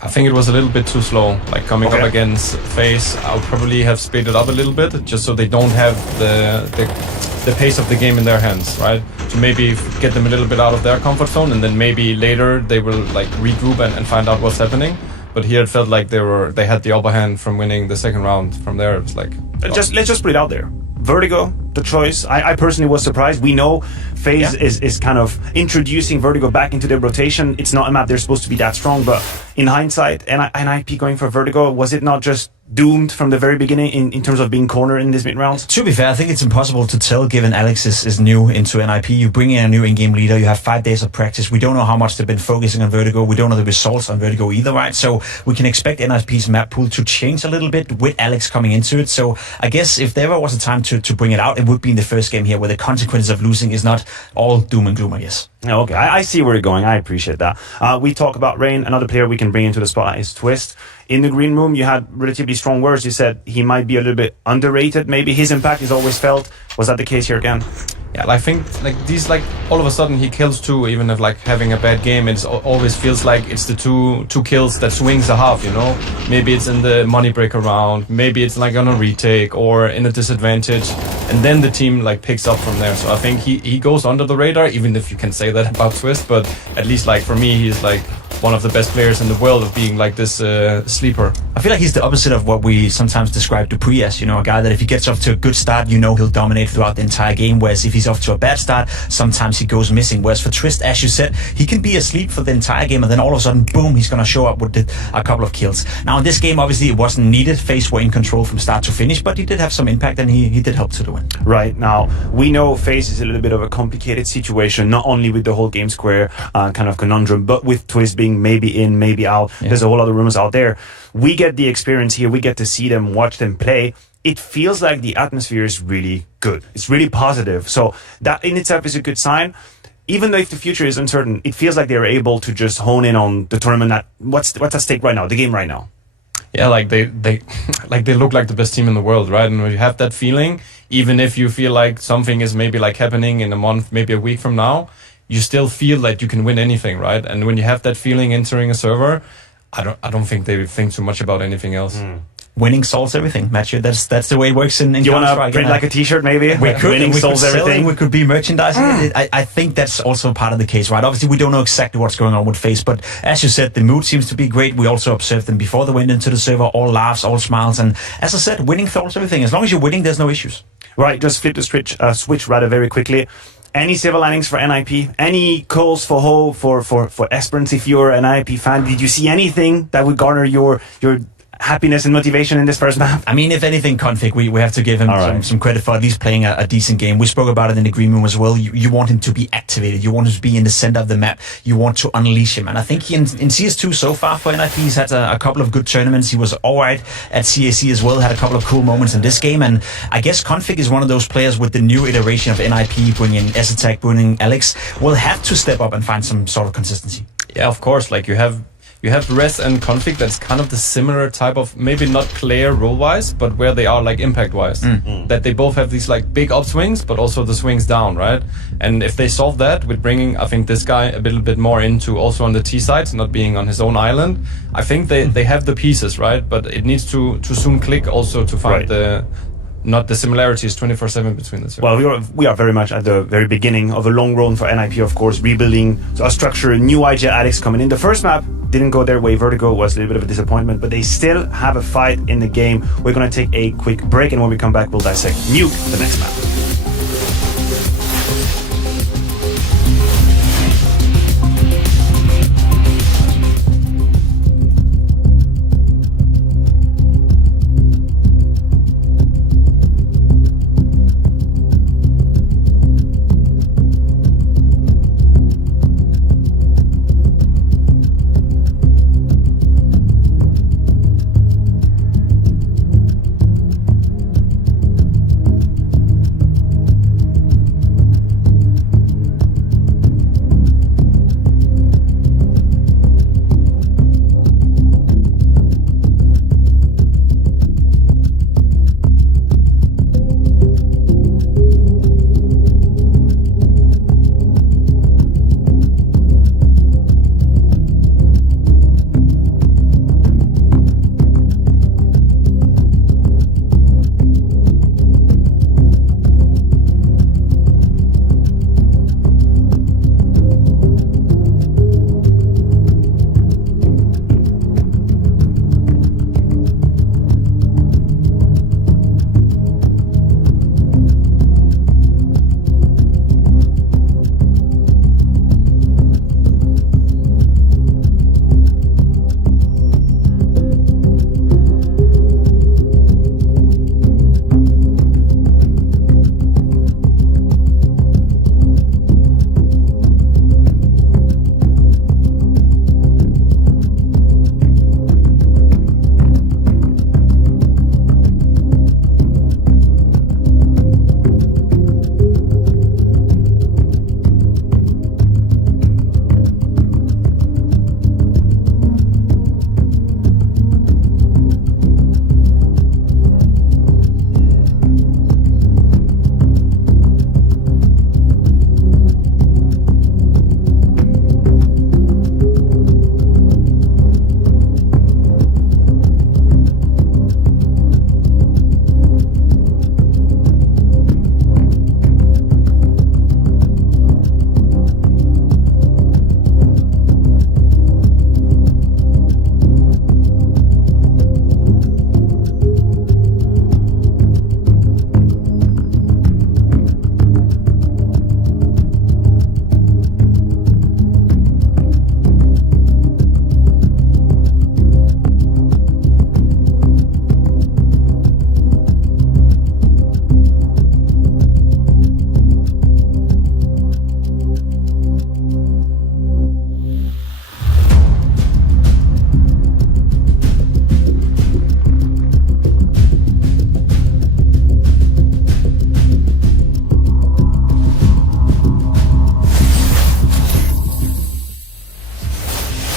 I think it was a little bit too slow. Like coming up against FAZE, I would probably have sped it up a little bit just so they don't have the pace of the game in their hands, right? To maybe get them a little bit out of their comfort zone, and then maybe later they will like regroup and find out what's happening. But here it felt like they had the upper hand from winning the second round. From there, it was like... Let's just put it out there. Vertigo, the choice. I personally was surprised. We know FAZE is kind of introducing Vertigo back into their rotation. It's not a map they're supposed to be that strong, but in hindsight, NIP going for Vertigo, was it not just doomed from the very beginning in terms of being cornered in this mid-rounds? To be fair, I think it's impossible to tell given Alex is new into NIP. You bring in a new in-game leader, you have 5 days of practice. We don't know how much they've been focusing on Vertigo. We don't know the results on Vertigo either, right? So we can expect NIP's map pool to change a little bit with Alex coming into it. So I guess if there ever was a time to bring it out, it would be in the first game here where the consequences of losing is not all doom and gloom, I guess. Okay, I see where you're going. I appreciate that. We talk about Rain. Another player we can bring into the spotlight is Twist. In the green room, you had relatively strong words. You said he might be a little bit underrated. Maybe his impact is always felt. Was that the case here again? Yeah, I think like these, like all of a sudden he kills 2, even if like having a bad game. It always feels like it's the two kills that swings a half. You know, maybe it's in the money breaker round, maybe it's like on a retake or in a disadvantage, and then the team like picks up from there. So I think he goes under the radar, even if you can say that about Twist. But at least like for me, he's like one of the best players in the world of being like this sleeper. I feel like he's the opposite of what we sometimes describe Dupree as, you know, a guy that if he gets off to a good start, you know he'll dominate throughout the entire game, whereas if he's off to a bad start, sometimes he goes missing. Whereas for Twist, as you said, he can be asleep for the entire game and then all of a sudden, boom, he's going to show up with a couple of kills. Now in this game, obviously it wasn't needed. FAZE were in control from start to finish, but he did have some impact and he did help to the win. Right, now we know FAZE is a little bit of a complicated situation, not only with the whole game square kind of conundrum, but with Twist being maybe in, maybe out. Yeah. There's a whole lot of rumors out there. We get the experience here. We get to see them, watch them play. It feels like the atmosphere is really good. It's really positive. So that in itself is a good sign. Even though if the future is uncertain, it feels like they're able to just hone in on the tournament. That what's at stake right now, the game right now. Yeah, like they look like the best team in the world, right? And when you have that feeling, even if you feel like something is maybe like happening in a month, maybe a week from now, you still feel like you can win anything, right? And when you have that feeling entering a server, I don't think they think too much about anything else. winning solves everything, Matthew. That's the way it works in Do you want Counter-Strike. to print like a t-shirt maybe? We could, Winning we solves could sell everything. it, we could be merchandising. I think that's also part of the case, right? Obviously, we don't know exactly what's going on with FAZE, but as you said, the mood seems to be great. We also observed them before they went into the server, all laughs, all smiles, and as I said, winning solves everything. As long as you're winning, there's no issues. Right, just flip the switch rather very quickly. Any silver linings for NIP? Any calls for hope for Esperance if you're an NIP fan? Did you see anything that would garner your happiness and motivation in this first map? I mean, if anything, Config, we have to give him some credit for at least playing a decent game. We spoke about it in the green room as well. You want him to be activated. You want him to be in the center of the map. You want to unleash him. And I think he in CS2 so far for NIP, he's had a couple of good tournaments. He was alright at CAC as well, had a couple of cool moments in this game. And I guess Config is one of those players with the new iteration of NIP, bringing S-Attack, bringing Alex, will have to step up and find some sort of consistency. Yeah, of course. Like you have Res and Config that's kind of the similar type of, maybe not player role-wise, but where they are like impact-wise. That they both have these like big upswings, but also the swings down, right? And if they solve that with bringing, I think, this guy a little bit more into also on the T side, not being on his own island, I think they have the pieces, right? But it needs to soon click also to find not the similarities 24/7 between the two. Well, we are very much at the very beginning of a long run for NIP, of course, rebuilding a structure, new IG Alex coming in. The first map didn't go their way. Vertigo was a little bit of a disappointment, but they still have a fight in the game. We're going to take a quick break, and when we come back, we'll dissect Nuke, the next map.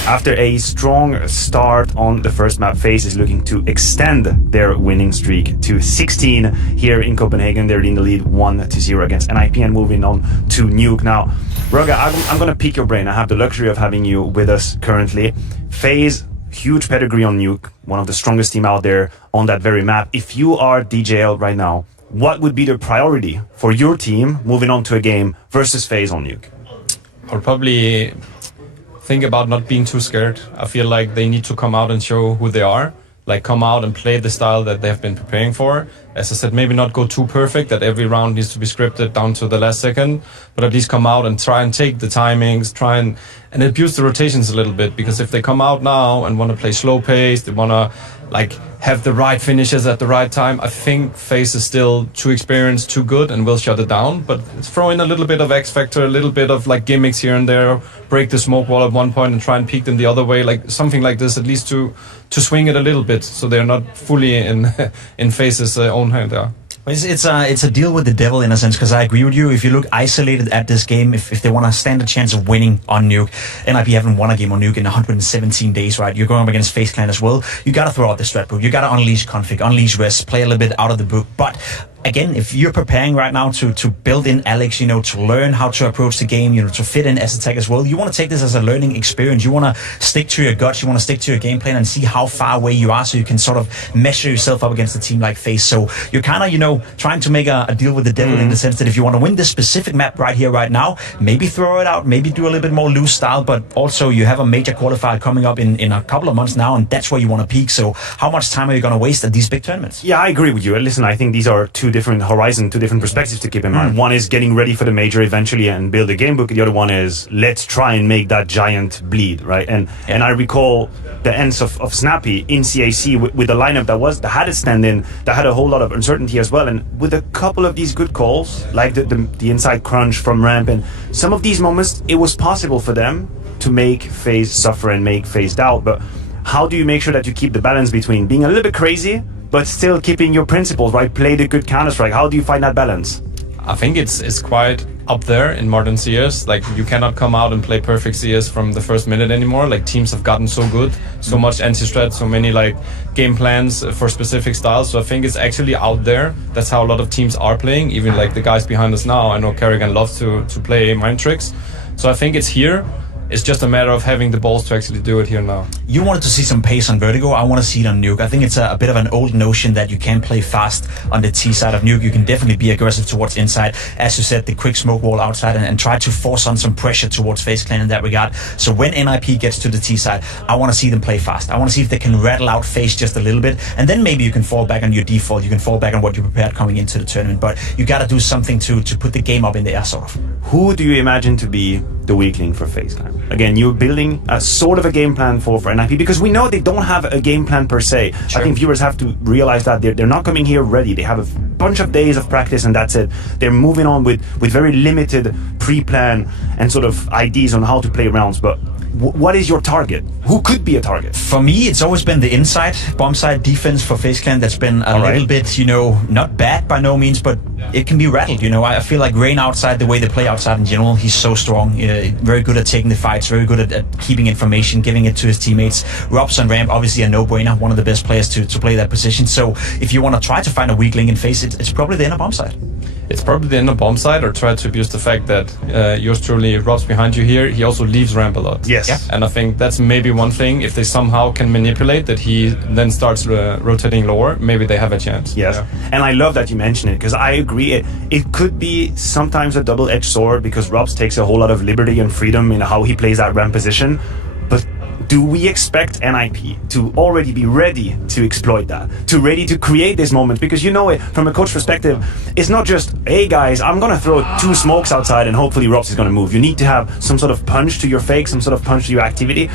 After a strong start on the first map, FAZE is looking to extend their winning streak to 16 here in Copenhagen. They're in the lead 1-0 against NIP and moving on to Nuke. Now, Roga, I'm going to pick your brain. I have the luxury of having you with us currently. FAZE, huge pedigree on Nuke, one of the strongest team out there on that very map. If you are DJL right now, what would be the priority for your team moving on to a game versus FaZe on Nuke? I'll probably think about not being too scared. I feel like they need to come out and show who they are. Like, come out and play the style that they have been preparing for. As I said, maybe not go too perfect, that every round needs to be scripted down to the last second, but at least come out and try and take the timings, try and abuse the rotations a little bit, because if they come out now and want to play slow pace, they want to like have the right finishes at the right time, I think FaZe is still too experienced, too good, and will shut it down. But throw in a little bit of X factor, a little bit of like gimmicks here and there, break the smoke wall at one point and try and peek them the other way, like something like this, at least to swing it a little bit, so they're not fully in FaZe's own hand there. It's a deal with the devil in a sense, because I agree with you. If you look isolated at this game, if they want to stand a chance of winning on Nuke, NIP haven't won a game on Nuke in 117 days, right? You're going up against FaZe Clan as well. You got to throw out the strat book. You got to unleash config, unleash rest, play a little bit out of the book. But again, if you're preparing right now to build in Alex, to learn how to approach the game, to fit in S-Attack as well, you want to take this as a learning experience. You want to stick to your guts, you want to stick to your game plan and see how far away you are, so you can sort of measure yourself up against a team like FaZe. So you're kind of, trying to make a deal with the devil in the sense that if you want to win this specific map right here, right now, maybe throw it out, maybe do a little bit more loose style, but also you have a major qualifier coming up in a couple of months now, and that's where you want to peak. So how much time are you going to waste at these big tournaments? Yeah, I agree with you. Listen, I think these are two different horizons, two different perspectives to keep in mind. One is getting ready for the major eventually and build a game book. The other one is let's try and make that giant bleed, right? And I recall the ends of Snappy in CAC with a lineup that had a stand-in, that had a whole lot of uncertainty as well. And with a couple of these good calls, like the inside crunch from Ramp, and some of these moments, it was possible for them to make FaZe suffer and make FaZe doubt. But how do you make sure that you keep the balance between being a little bit crazy but still keeping your principles, right? Play the good Counter-Strike. How do you find that balance? I think it's quite up there in modern CS. Like, you cannot come out and play perfect CS from the first minute anymore. Like, teams have gotten so good, so much anti-strat, so many like game plans for specific styles. So I think it's actually out there. That's how a lot of teams are playing. Even like the guys behind us now, I know Kerrigan loves to play mind tricks. So I think it's here. It's just a matter of having the balls to actually do it here now. You wanted to see some pace on Vertigo. I want to see it on Nuke. I think it's a bit of an old notion that you can play fast on the T side of Nuke. You can definitely be aggressive towards inside. As you said, the quick smoke wall outside and try to force on some pressure towards FaZe Clan in that regard. So when NIP gets to the T side, I want to see them play fast. I want to see if they can rattle out FaZe just a little bit. And then maybe you can fall back on your default. You can fall back on what you prepared coming into the tournament. But you got to do something to put the game up in the air, sort of. Who do you imagine to be the weakling for FaZe Clan? Again, you're building a sort of a game plan for NIP, because we know they don't have a game plan per se. Sure. I think viewers have to realize that they're not coming here ready. They have a bunch of days of practice and that's it. They're moving on with very limited pre-plan and sort of ideas on how to play rounds. But what is your target? Who could be a target? For me, it's always been the inside bomb side defense for FaZe Clan that's been a little bit, not bad by no means, but it can be rattled. I feel like Rain outside, the way they play outside in general, he's so strong. Very good at taking the fights, very good at keeping information, giving it to his teammates. Robs on Ramp, obviously a no-brainer, one of the best players to play that position. So if you want to try to find a weak link in FaZe, it's probably the inner bomb side. It's probably the inner bomb side, or try to abuse the fact that yours truly, Rob's behind you here. He also leaves Ramp a lot. Yes. Yeah. And I think that's maybe one thing. If they somehow can manipulate that, he then starts rotating lower, maybe they have a chance. Yes. Yeah. And I love that you mention it, because I agree. It could be sometimes a double-edged sword, because Robs takes a whole lot of liberty and freedom in how he plays that Ramp position. But do we expect NIP to already be ready to exploit that, to ready to create this moment? Because it from a coach perspective, it's not just, hey guys, I'm gonna throw 2 smokes outside and hopefully Robs is gonna move. You need to have some sort of punch to your fake, some sort of punch to your activity.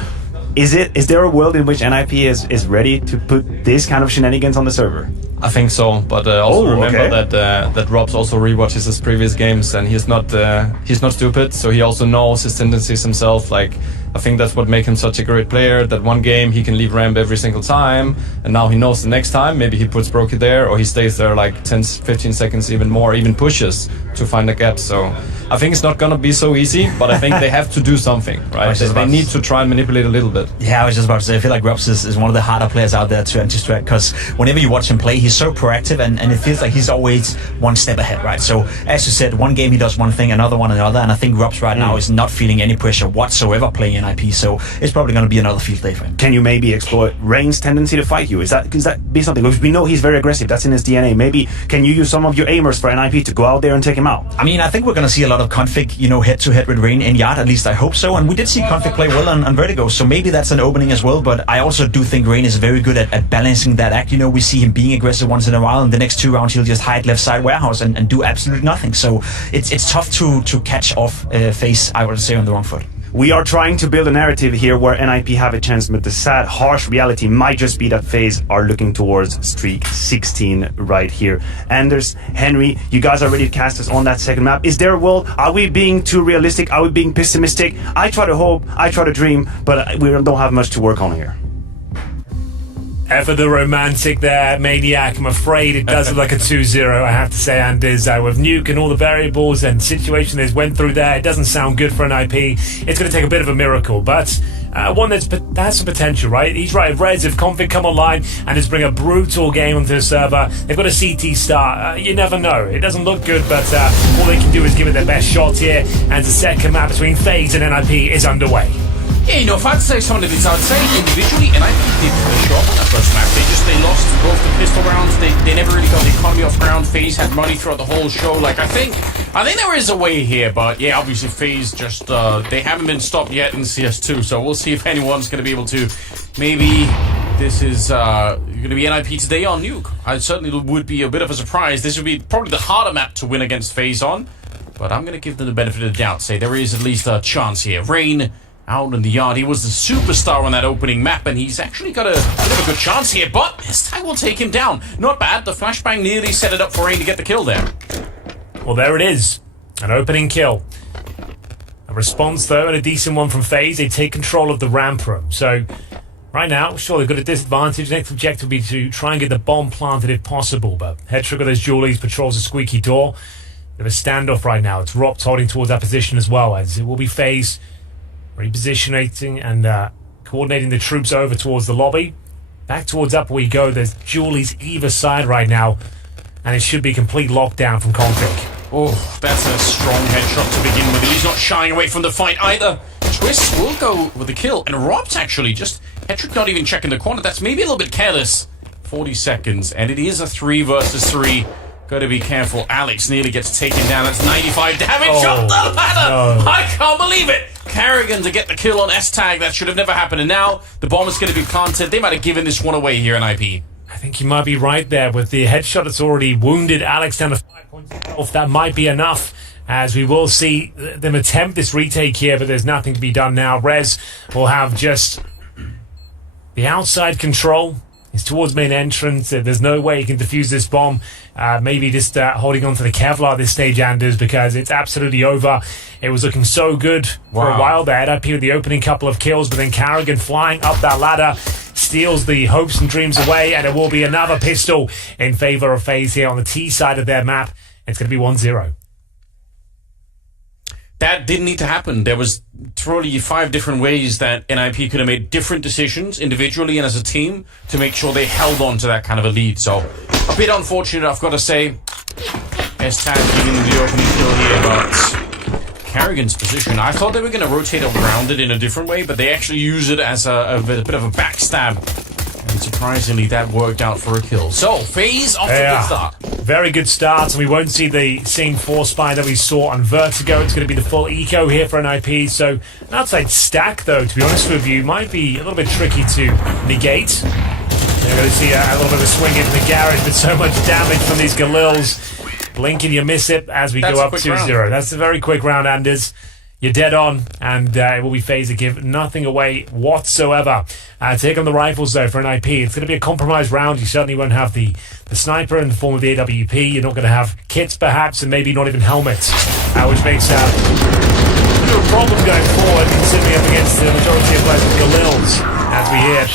Is there a world in which NIP is ready to put this kind of shenanigans on the server? I think so, but also remember that Robs also rewatches his previous games, and he's not stupid, so he also knows his tendencies himself. Like, I think that's what makes him such a great player, that one game he can leave Ramp every single time, and now he knows the next time maybe he puts Brokey there, or he stays there like 10, 15 seconds even more, even pushes to find a gap. So I think it's not gonna be so easy, but I think they have to do something, right? They need to try and manipulate a little bit. Yeah, I was just about to say, I feel like Robs is one of the harder players out there to anti-strat, because whenever you watch him play, he's so proactive, and it feels like he's always one step ahead, right? So as you said, one game he does one thing, another one another, and I think Robs right now is not feeling any pressure whatsoever playing NIP. So it's probably going to be another field day for him. Can you maybe exploit Rain's tendency to fight you? Is that be something? Because we know he's very aggressive. That's in his DNA. Maybe can you use some of your aimers for NIP to go out there and take him out? I mean, I think we're going to see a lot of Config, head-to-head with Rain in Yard. At least I hope so. And we did see Config play well on Vertigo, so maybe that's an opening as well. But I also do think Rain is very good at balancing that act. We see him being aggressive once in a while, and the next 2 rounds he'll just hide left side warehouse and do absolutely nothing. So it's tough to catch off FaZe, I would say, on the wrong foot. We are trying to build a narrative here where NIP have a chance, but the sad, harsh reality might just be that FaZe are looking towards streak 16 right here. Anders, Henry, you guys are ready to cast us on that second map. Is there a world? Are we being too realistic? Are we being pessimistic? I try to hope, I try to dream, but we don't have much to work on here. Ever the romantic there, Maniac. I'm afraid it does look like a 2-0, I have to say, Anders. With Nuke and all the variables and situation they went through there, it doesn't sound good for an IP. It's going to take a bit of a miracle, but one that has some potential, right? He's right. Reds, if Config come online and just bring a brutal game onto the server, they've got a CT start. You never know. It doesn't look good, but all they can do is give it their best shot here, and the second map between FaZe and NIP is underway. Yeah, if I'd say something of this, I'd say individually, and I did have a shot on that first map. They lost both the pistol rounds. They never really got the economy off ground. FaZe had money throughout the whole show. I think there is a way here, but yeah, obviously FaZe just they haven't been stopped yet in CS2. So we'll see if anyone's going to be able to. Maybe this is going to be NIP today on Nuke. I certainly would be a bit of a surprise. This would be probably the harder map to win against FaZe on, but I'm going to give them the benefit of the doubt. Say there is at least a chance here. Rain out in the yard. He was the superstar on that opening map, and he's actually got a bit of a good chance here, but this tag will take him down. Not bad. The flashbang nearly set it up for Rain to get the kill there. Well, there it is. An opening kill. A response, though, and a decent one from FaZe. They take control of the ramp room. So, right now, sure, they've got a disadvantage. The next objective will be to try and get the bomb planted if possible, but Headshot got those Julies, patrols a squeaky door. Bit of a standoff right now. It's Ropt holding towards that position as well, as it will be FaZe repositioning and coordinating the troops over towards the lobby. Back towards up we go. There's Julies either side right now, and it should be complete lockdown from Config. Oh, that's a strong headshot to begin with. He's not shying away from the fight either. Twist will go with the kill, and Robt actually just Hetrick not even checking the corner. That's maybe a little bit careless. 40 seconds, and it is a 3 versus 3. Gotta be careful. Alex nearly gets taken down. That's 95 damage up the ladder. No. I can't believe it. Carrigan to get the kill on S-Tag. That should have never happened. And now the bomb is going to be planted. They might have given this one away here in IP. I think you might be right there with the headshot that's already wounded Alex down to 5 points of health. That might be enough, as we will see them attempt this retake here, but there's nothing to be done now. Rez will have just the outside control. He's towards main entrance. There's no way he can defuse this bomb. Maybe just holding on to the Kevlar at this stage, Anders, because it's absolutely over. It was looking so good for a while there. IP with the opening couple of kills, but then Carrigan flying up that ladder steals the hopes and dreams away, and it will be another pistol in favor of FaZe here on the T side of their map. It's going to be 1-0. That didn't need to happen. There was probably 5 different ways that NIP could have made different decisions individually and as a team to make sure they held on to that kind of a lead. So a bit unfortunate, I've got to say. S-Tag giving the opening kill here, but Carrigan's position, I thought they were going to rotate around it in a different way, but they actually use it as a bit of a backstab. And surprisingly, that worked out for a kill. So, FaZe off to a good start. Very good start, and we won't see the same force buy that we saw on Vertigo. It's going to be the full eco here for an IP. So, an outside stack, though, to be honest with you, might be a little bit tricky to negate. You're going to see a little bit of a swing into the garage, but so much damage from these Galils. Blink and you miss it as we go up 2-0. That's a very quick round, Anders. You're dead on, and it will be FaZe to give nothing away whatsoever. Take on the rifles, though, for an IP. It's going to be a compromised round. You certainly won't have the sniper in the form of the AWP. You're not going to have kits, perhaps, and maybe not even helmets, which makes a bit of a problem going forward, considering up against the majority of players with Galils, as we hear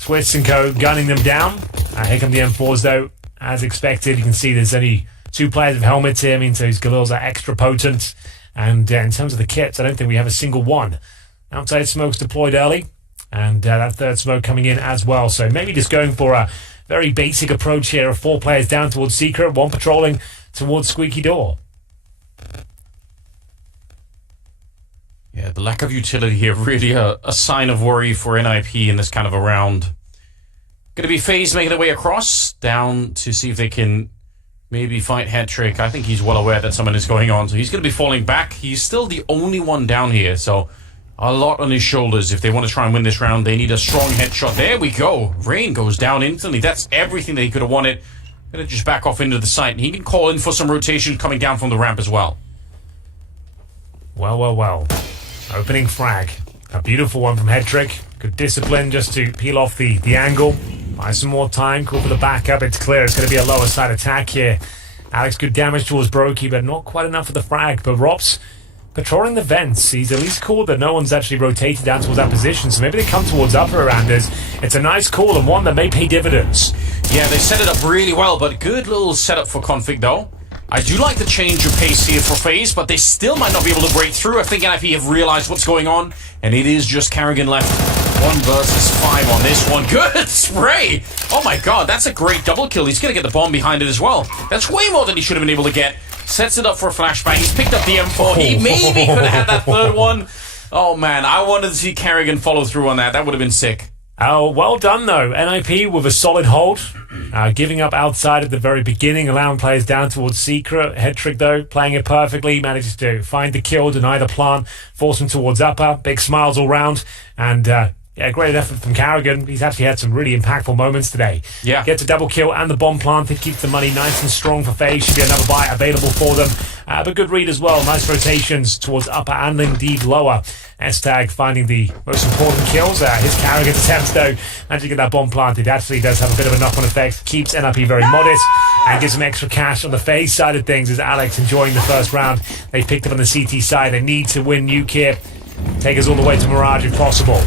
Twist and Co. gunning them down. Here come the M4s, though. As expected, you can see there's only 2 players with helmets here. I mean, so these Galils are extra potent. And in terms of the kits, I don't think we have a single one. Outside smoke's deployed early, and that third smoke coming in as well. So maybe just going for a very basic approach here of 4 players down towards Secret, 1 patrolling towards Squeaky Door. Yeah, Yeah, the lack of utility here really a sign of worry for NIP in this kind of a round. Going to be FaZe making their way across, down to see if they can maybe fight Hat-Trick. I think he's well aware that something is going on, so he's going to be falling back. He's still the only one down here, so a lot on his shoulders. If they want to try and win this round, they need a strong headshot. There we go. Rain goes down instantly. That's everything that he could have wanted. Going to just back off into the site, and he can call in for some rotation coming down from the ramp as well. Well. Opening frag. A beautiful one from Hat-Trick. Good discipline just to peel off the angle. Buy some more time. Call for the backup. It's clear it's going to be a lower side attack here. Alex, good damage towards Brokey, but not quite enough for the frag. But Rops patrolling the vents. He's at least called that no one's actually rotated down towards that position, so maybe they come towards upper around us. It's a nice call and one that may pay dividends. Yeah, they set it up really well, but good little setup for Config though. I do like the change of pace here for FaZe, but they still might not be able to break through. I think NIP have realized what's going on, and it is just Carrigan left. 1 versus 5 on this one. Good spray! Oh my god, that's a great double kill. He's going to get the bomb behind it as well. That's way more than he should have been able to get. Sets it up for a flashbang. He's picked up the M4. He maybe could have had that third one. Oh man, I wanted to see Carrigan follow through on that. That would have been sick. Oh, well done though. NIP with a solid hold. Giving up outside at the very beginning, allowing players down towards Secret. Hat-Trick though, playing it perfectly, manages to find the kill, deny the plant, force him towards upper. Big smiles all round, and yeah, great effort from Carrigan. He's actually had some really impactful moments today. Yeah. Gets a double kill and the bomb plant. It keeps the money nice and strong for FaZe. Should be another buy available for them. But good read as well. Nice rotations towards upper and indeed lower. S-Tag finding the most important kills. His Carrigan's attempts, though, managed to get that bomb planted. Actually does have a bit of a knock-on effect. Keeps NIP very modest and gives some extra cash on the FaZe side of things as Alex enjoying the first round. They picked up on the CT side. They need to win Nuke here. Take us all the way to Mirage if possible.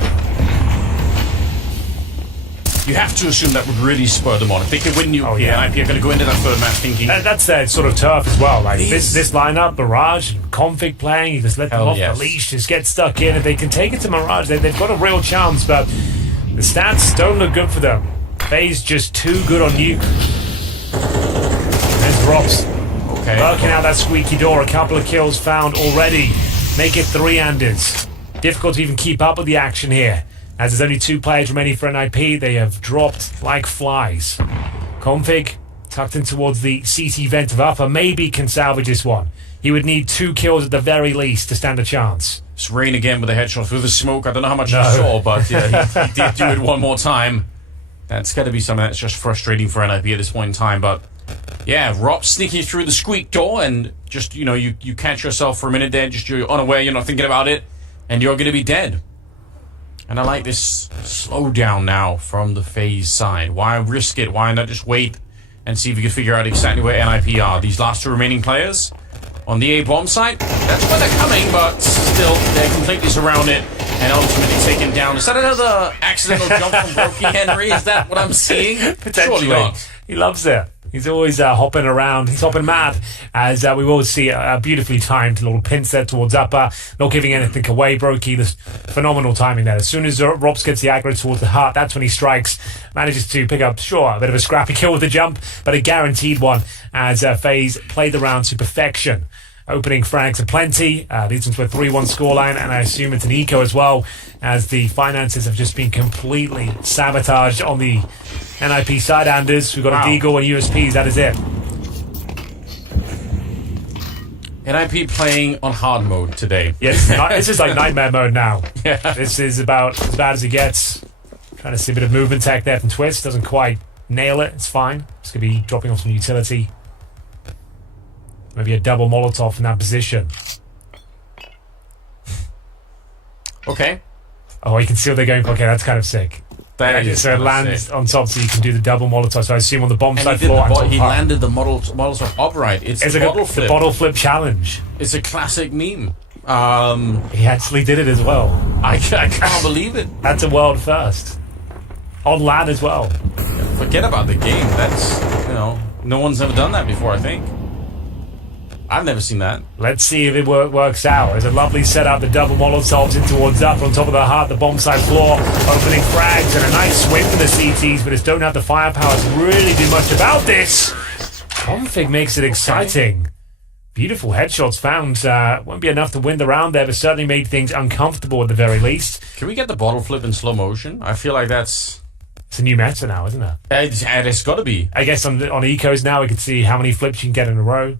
You have to assume that would really spur them on. If they can win Nuke here, NIP are going to go into that third match thinking... that's their sort of turf as well. Like this lineup, Mirage, Config playing, you just let them off the leash, just get stuck in. If they can take it to Mirage, they've got a real chance, but the stats don't look good for them. FaZe just too good on Nuke. There's Drops. Okay. Working out that squeaky door. A couple of kills found already. Make it 3 Anders. Difficult to even keep up with the action here. As there's only 2 players remaining for NIP, they have dropped like flies. Config tucked in towards the CT vent of upper, maybe can salvage this one. He would need 2 kills at the very least to stand a chance. It's Rain again with a headshot through the smoke. I don't know how much you saw, but yeah, he did do it one more time. That's got to be something that's just frustrating for NIP at this point in time. But yeah, Rob sneaking through the squeak door and just, you know, you catch yourself for a minute there, just you're unaware, you're not thinking about it, and you're going to be dead. And I like this slowdown now from the FaZe side. Why risk it? Why not just wait and see if we can figure out exactly where NIP are? These last 2 remaining players on the A-bomb site, that's where they're coming, but still, they're completely surrounded and ultimately taken down. Is that another accidental jump from Brokey Henry? Is that what I'm seeing? Surely not. He loves it. He's always hopping around. He's hopping mad, as we will see a beautifully timed little pin set towards upper, not giving anything away. Brokey, this phenomenal timing there. As soon as Robs gets the aggro towards the heart, that's when he strikes. Manages to pick up, a bit of a scrappy kill with the jump, but a guaranteed one as FaZe played the round to perfection. Opening frags aplenty, leads them to a 3-1 scoreline, and I assume it's an eco as well, as the finances have just been completely sabotaged on the NIP side. Anders, we've got a Deagle and USPs, that is it. NIP playing on hard mode today. Yes, this is like nightmare mode now. Yeah. This is about as bad as it gets. Trying to see a bit of movement tech there from Twist, doesn't quite nail it, it's fine. It's going to be dropping off some utility. Maybe a double Molotov in that position. Okay. Oh, you can see what they're going for. Okay, that's kind of sick. So it lands on top, so you can do the double Molotov. So I assume on the bomb side floor. He landed the Molotov upright. It's the bottle flip. The bottle flip challenge. It's a classic meme. He actually did it as well. I can't believe it. That's a world first. On land as well. Forget about the game. That's, no one's ever done that before, I think. I've never seen that. Let's see if it works out. There's a lovely setup. The double Molotovs in towards up on top of the heart, the bomb side floor, opening frags, and a nice swing for the CTs, but just don't have the firepower to really do much about this. Config makes it exciting. Beautiful headshots found. Won't be enough to win the round there, but certainly made things uncomfortable at the very least. Can we get the bottle flip in slow motion? I feel like it's a new meta now, isn't it? It's got to be. I guess on ecos now we can see how many flips you can get in a row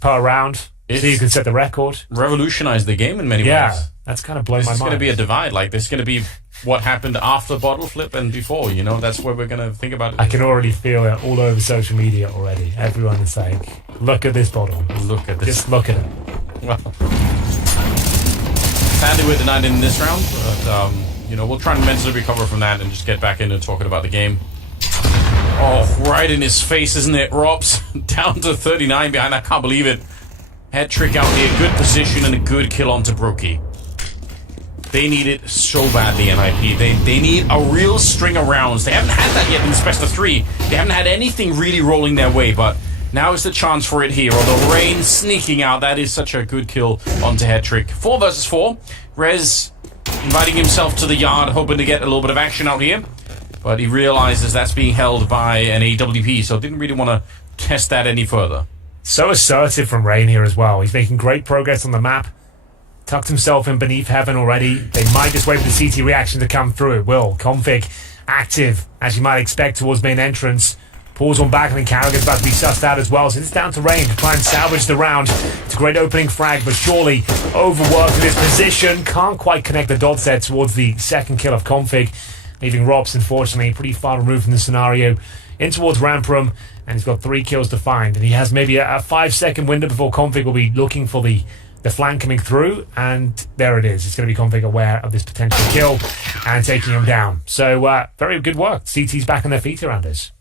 per round. So you can set the record. Revolutionize the game in many ways. Yeah, that's kind of blown my mind. This is going to be a divide. Like, this is going to be what happened after bottle flip and before. You know, that's where we're going to think about it. I can already feel it all over social media already. Everyone is like, look at this bottle. Look at this. Just look at it. Well, sadly we're denied in this round, but you know, we'll try and mentally recover from that and just get back into talking about the game. Oh, right in his face, isn't it, Robs? Down to 39 behind. I can't believe it. Head trick out here, good position and a good kill onto Brokey. They need it so badly, NIP. They need a real string of rounds. They haven't had that yet in this best of 3. They haven't had anything really rolling their way, but now is the chance for it here. Although Rain sneaking out, that is such a good kill onto Head Trick. 4 versus 4. Rez inviting himself to the yard, hoping to get a little bit of action out here. But he realizes that's being held by an AWP, so didn't really want to test that any further. So assertive from Rain here as well. He's making great progress on the map. Tucked himself in beneath heaven already. They might just wait for the CT reaction to come through. It will. Config active, as you might expect, towards main entrance. Pulls one back, and then Carragher's about to be sussed out as well. So it's down to Rain to try and salvage the round. It's a great opening frag, but surely overworked in his position. Can't quite connect the dots there towards the second kill of Config, leaving Robs, unfortunately, pretty far removed from the scenario, in towards ramp room, and he's got 3 kills to find. And he has maybe a 5-second window before Config will be looking for the flank coming through, and there it is. It's going to be Config aware of this potential kill and taking him down. So, very good work. CT's back on their feet around us.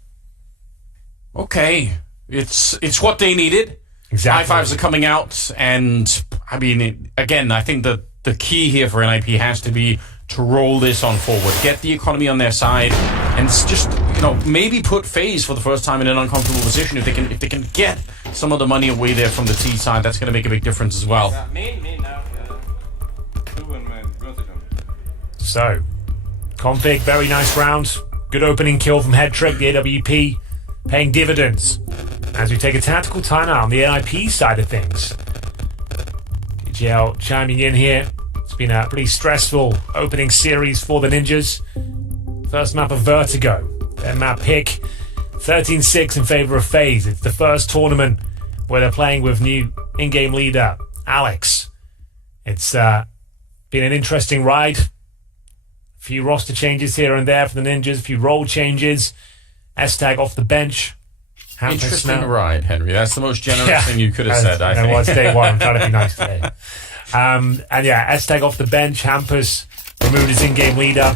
Okay, it's what they needed. Exactly. High fives are coming out, and I mean, again, I think that the key here for NIP has to be to roll this on forward, get the economy on their side, and just, you know, maybe put FaZe for the first time in an uncomfortable position. If they can get some of the money away there from the T side, that's going to make a big difference as well. So, Config, very nice round. Good opening kill from Head Trick, the AWP, paying dividends as we take a tactical timeout on the NIP side of things. DGL chiming in here. It's been a pretty stressful opening series for the Ninjas. First map of Vertigo, their map pick, 13-6 in favor of FaZe. It's the first tournament where they're playing with new in-game leader, Alex. It's been an interesting ride. A few roster changes here and there for the Ninjas, a few role changes. S-Tag off the bench. Interesting ride, Henry. That's the most generous thing you could have said, I think. Well, it's day one. I'm trying to be nice today. And yeah, S-Tag off the bench. Hampus removed his in-game leader.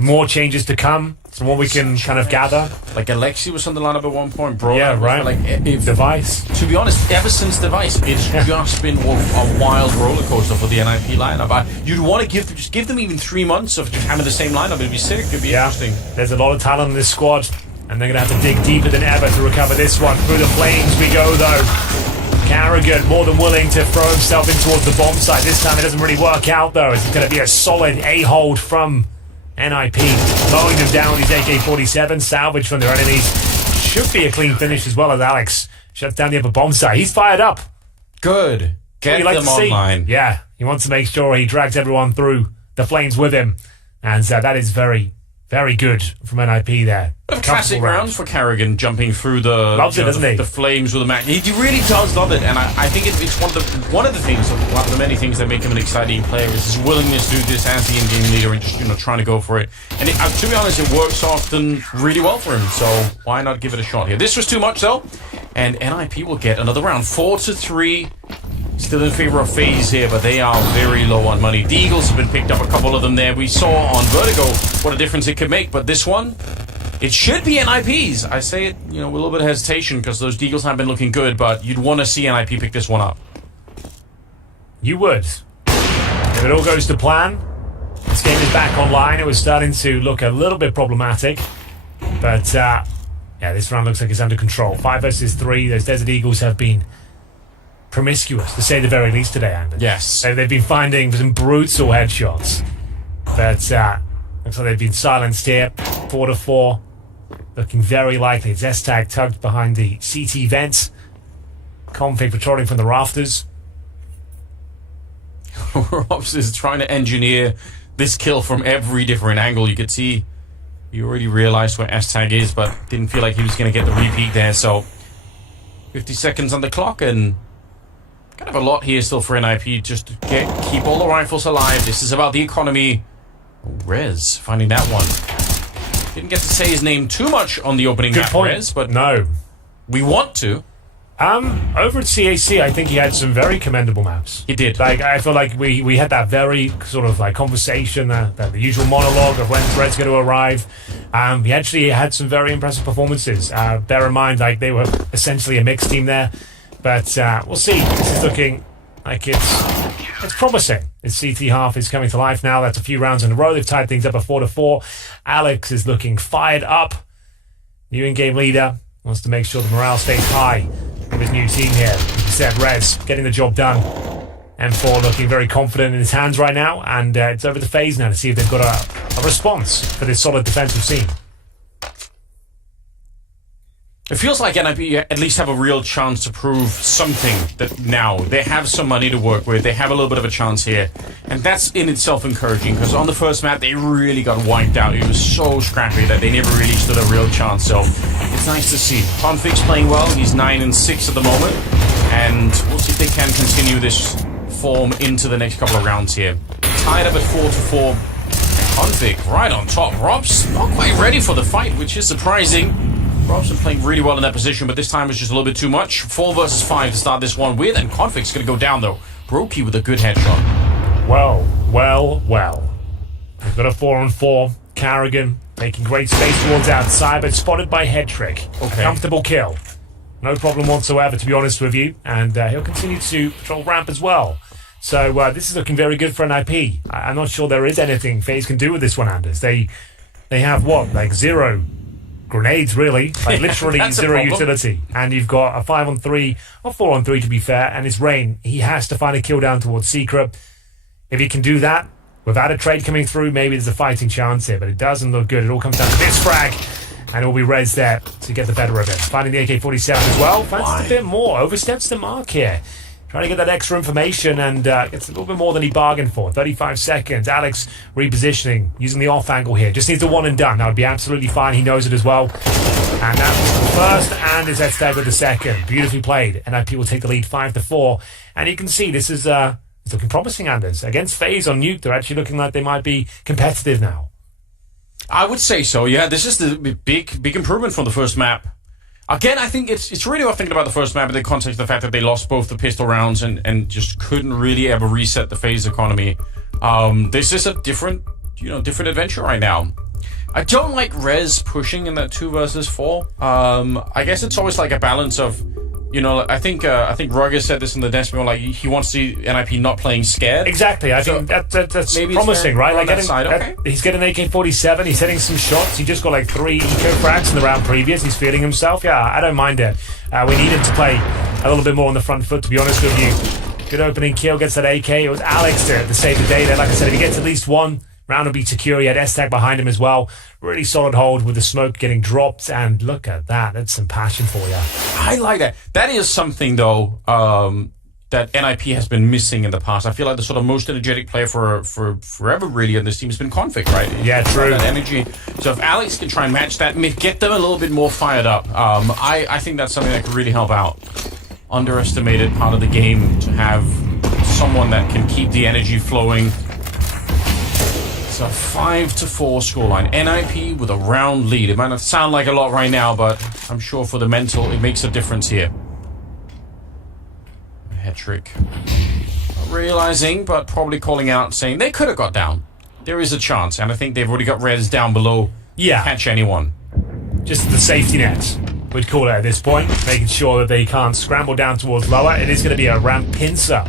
More changes to come from what we can kind of gather. Like Alexi was on the lineup at one point, bro. Yeah, right. Like Device. To be honest, ever since Device, it's just been a wild roller coaster for the NIP lineup. You'd want to give them even 3 months of just having the same lineup. It'd be sick. It'd be interesting. There's a lot of talent in this squad, and they're going to have to dig deeper than ever to recover this one. Through the flames we go, though. Carragher more than willing to throw himself in towards the bomb site. This time it doesn't really work out, though. It's going to be a solid A-hold from NIP. Mowing them down with these AK-47. Salvage from their enemies. Should be a clean finish as well, as Alex shuts down the upper bomb site. He's fired up. Good. Get them online. Yeah, he wants to make sure he drags everyone through the flames with him. And that is very, very good from NIP there. Classic rounds for Carragher, jumping through the flames with the Mac. He really does love it, and I think it's one of the things, one of the many things that make him an exciting player is his willingness to do this as the in-game leader and just trying to go for it. And to be honest, it works often really well for him. So why not give it a shot here? This was too much though, and NIP will get another round, 4-3. Still in favor of FaZe here, but they are very low on money. The Eagles have been picked up, a couple of them there. We saw on Vertigo what a difference it could make, but this one, it should be NIP's. I say it, with a little bit of hesitation because those Eagles have been looking good, but you'd want to see NIP pick this one up. You would. If it all goes to plan, this game is back online. It was starting to look a little bit problematic, but yeah, this round looks like it's under control. 5 versus 3. Those Desert Eagles have been promiscuous, to say the very least today, Andy. Yes. They've been finding some brutal headshots. But looks like they've been silenced here. 4-4. Looking very likely. It's S-Tag tugged behind the CT vents. Config patrolling from the rafters. Robs is trying to engineer this kill from every different angle. You could see he already realized where S-Tag is, but didn't feel like he was going to get the repeat there. So 50 seconds on the clock, and kind of a lot here still for NIP just to keep all the rifles alive. This is about the economy. Rez finding that one. Didn't get to say his name too much on the opening map, Rez, but no, we want to. Over at CAC, I think he had some very commendable maps. He did. Like, I feel like we had that very sort of like conversation, that the usual monologue of when's Red's going to arrive. He actually had some very impressive performances. Bear in mind, like, they were essentially a mixed team there. But we'll see. This is looking like it's promising. His CT half is coming to life now. That's a few rounds in a row. They've tied things up at 4-4. Alex is looking fired up. New in-game leader wants to make sure the morale stays high of his new team here. Like you said, Rez getting the job done. M4 looking very confident in his hands right now, and it's over to FaZe now to see if they've got a response for this solid defensive scene. It feels like NIP at least have a real chance to prove something that now they have some money to work with. They have a little bit of a chance here. And that's in itself encouraging, because on the first map, they really got wiped out. It was so scrappy that they never really stood a real chance. So it's nice to see. Config's playing well. He's 9-6 at the moment. And we'll see if they can continue this form into the next couple of rounds here. Tied up at 4-4. Config right on top. Rob's not quite ready for the fight, which is surprising. Robson playing really well in that position, but this time was just a little bit too much. 4 versus 5 to start this one with, and Config's going to go down, though. Brokey with a good headshot. Well. They've got a 4-on-4. Carrigan making great space towards outside, but spotted by Headtrick. Okay. Comfortable kill. No problem whatsoever, to be honest with you. And he'll continue to patrol ramp as well. So this is looking very good for NIP. I'm not sure there is anything FaZe can do with this one, Anders. They have what? Like 0 grenades, really. Like literally zero utility. And you've got a 5-on-3, or 4-on-3 to be fair, and it's Rain. He has to find a kill down towards Secret. If he can do that, without a trade coming through, maybe there's a fighting chance here, but it doesn't look good. It all comes down to this frag, and it will be Rez there to get the better of it. Finding the AK-47 as well. Fancies a bit more. Oversteps the mark here. Trying to get that extra information, and gets a little bit more than he bargained for. 35 seconds. Alex repositioning, using the off angle here. Just needs a one and done. That would be absolutely fine. He knows it as well. And that was the first, and is Estag with the second. Beautifully played. NIP will take the lead 5-4. And you can see this is it's looking promising, Anders. Against FaZe on Nuke, they're actually looking like they might be competitive now. I would say so, yeah. This is the big improvement from the first map. Again, I think it's really worth thinking about the first map in the context of the fact that they lost both the pistol rounds and just couldn't really ever reset the FaZe economy. This is a different adventure right now. I don't like Rez pushing in that 2 versus 4. I guess it's always like a balance of, I think Roger said this in the Destiny, like he wants to see NIP not playing scared. Exactly. I think that's promising, right? Like he's getting an AK-47. He's hitting some shots. He just got like 3 eco frags in the round previous. He's feeling himself. Yeah, I don't mind it. We need him to play a little bit more on the front foot, to be honest with you. Good opening kill, gets that AK. It was Alex to save the day there. Like I said, if he gets at least 1, round will be secure. He had S-Tag behind him as well. Really solid hold with the smoke getting dropped. And look at that. That's some passion for you. I like that. That is something, though, that NIP has been missing in the past. I feel like the sort of most energetic player for forever, really, on this team has been Config, right? Yeah, true. That energy. So if Alex can try and match that, get them a little bit more fired up, I think that's something that could really help out. Underestimated part of the game to have someone that can keep the energy flowing. It's a 5-4 scoreline. NIP with a round lead. It might not sound like a lot right now, but I'm sure for the mental, it makes a difference here. Hetrick realizing, but probably calling out, saying they could have got down. There is a chance, and I think they've already got Rez down below. Yeah. Catch anyone. Just the safety net, we'd call it at this point, making sure that they can't scramble down towards lower. It is going to be a ramp pincer.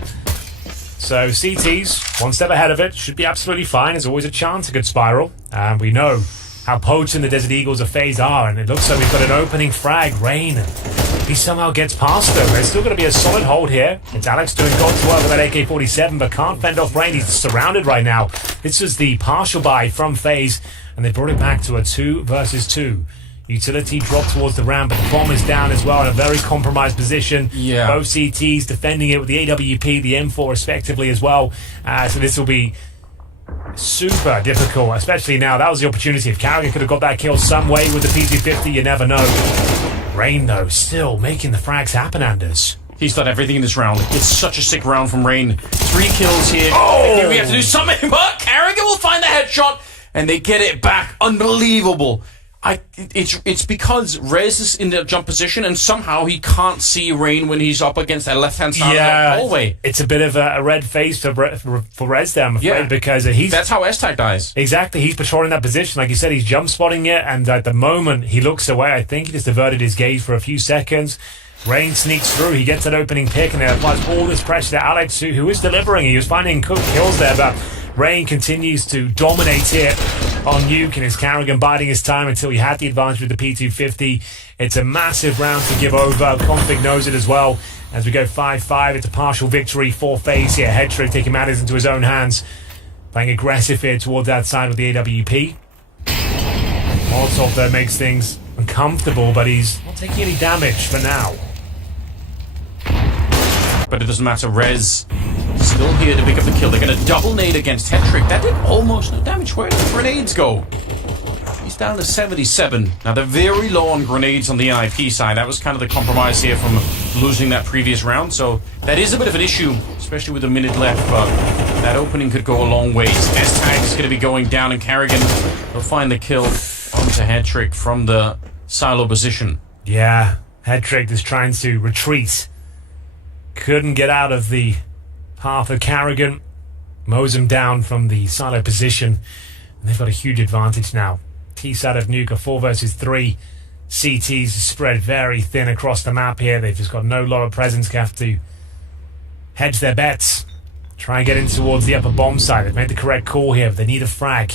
So CT's 1 step ahead of it. Should be absolutely fine. There's always a chance, a good spiral. And we know how potent the Desert Eagles of FaZe are. And it looks like we've got an opening frag. Rain. He somehow gets past them. There's still going to be a solid hold here. It's Alex doing God's work with that AK-47, but can't fend off Rain. He's surrounded right now. This is the partial buy from FaZe, and they brought it back to a 2 versus 2. Utility dropped towards the ramp, but the bomb is down as well in a very compromised position. Yeah. Both CTs defending it with the AWP, the M4 respectively as well. So this will be super difficult, especially now. That was the opportunity. If Carrigan could have got that kill some way with the P250, you never know. Rain, though, still making the frags happen, Anders. He's done everything in this round. It's such a sick round from Rain. 3 kills here. Oh! We have to do something, but Carrigan will find the headshot, and they get it back. Unbelievable. It's because Rez is in the jump position, and somehow he can't see Rain when he's up against that left-hand side of the hallway. It's a bit of a red face for Rez there, I'm afraid, because that's how S-Tag dies. Exactly. He's patrolling that position. Like you said, he's jump spotting it, and at the moment he looks away, I think he just averted his gaze for a few seconds. Rain sneaks through. He gets that opening pick, and it applies all this pressure to Alex, who is delivering. He was finding kills there, but Rain continues to dominate here on Nuke, and his Carrigan biding his time until he had the advantage with the P250. It's a massive round to give over. Config knows it as well. As we go 5-5, it's a partial victory for FaZe here. Headtrick taking matters into his own hands, playing aggressive here towards that side with the AWP. Molotov, though, makes things uncomfortable, but he's not taking any damage for now. But it doesn't matter. Rez still here to pick up the kill. They're going to double nade against Hetrick. That did almost no damage. Where did the grenades go? He's down to 77. Now, they're very low on grenades on the NIP side. That was kind of the compromise here from losing that previous round. So that is a bit of an issue, especially with a minute left. But that opening could go a long ways. S-Tag is going to be going down, and Carrigan will find the kill onto Hetrick from the silo position. Yeah, Hetrick is trying to retreat. Couldn't get out of the path of Carrigan. Mows him down from the silo position. And they've got a huge advantage now. T-side of Nuke, a 4 versus 3. CTs spread very thin across the map here. They've just got no lot of presence. Have to hedge their bets. Try and get in towards the upper bomb side. They've made the correct call here, but they need a frag.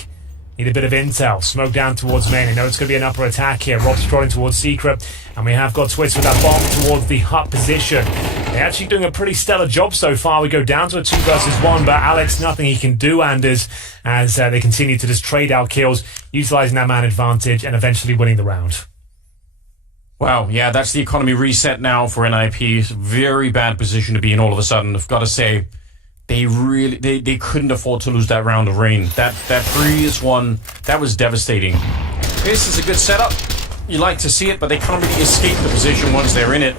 Need a bit of intel. Smoke down towards main. They know it's going to be an upper attack here. Rob's trotting towards Secret. And we have got Twist with that bomb towards the hut position. They're actually doing a pretty stellar job so far. We go down to a 2 versus 1, but Alex, nothing he can do, Anders, as they continue to just trade out kills, utilizing that man advantage and eventually winning the round. Wow, yeah, that's the economy reset now for NIP. Very bad position to be in all of a sudden. I've got to say, they really they couldn't afford to lose that round of Rain. That previous one, that was devastating. This is a good setup. You like to see it, but they can't really escape the position once they're in it.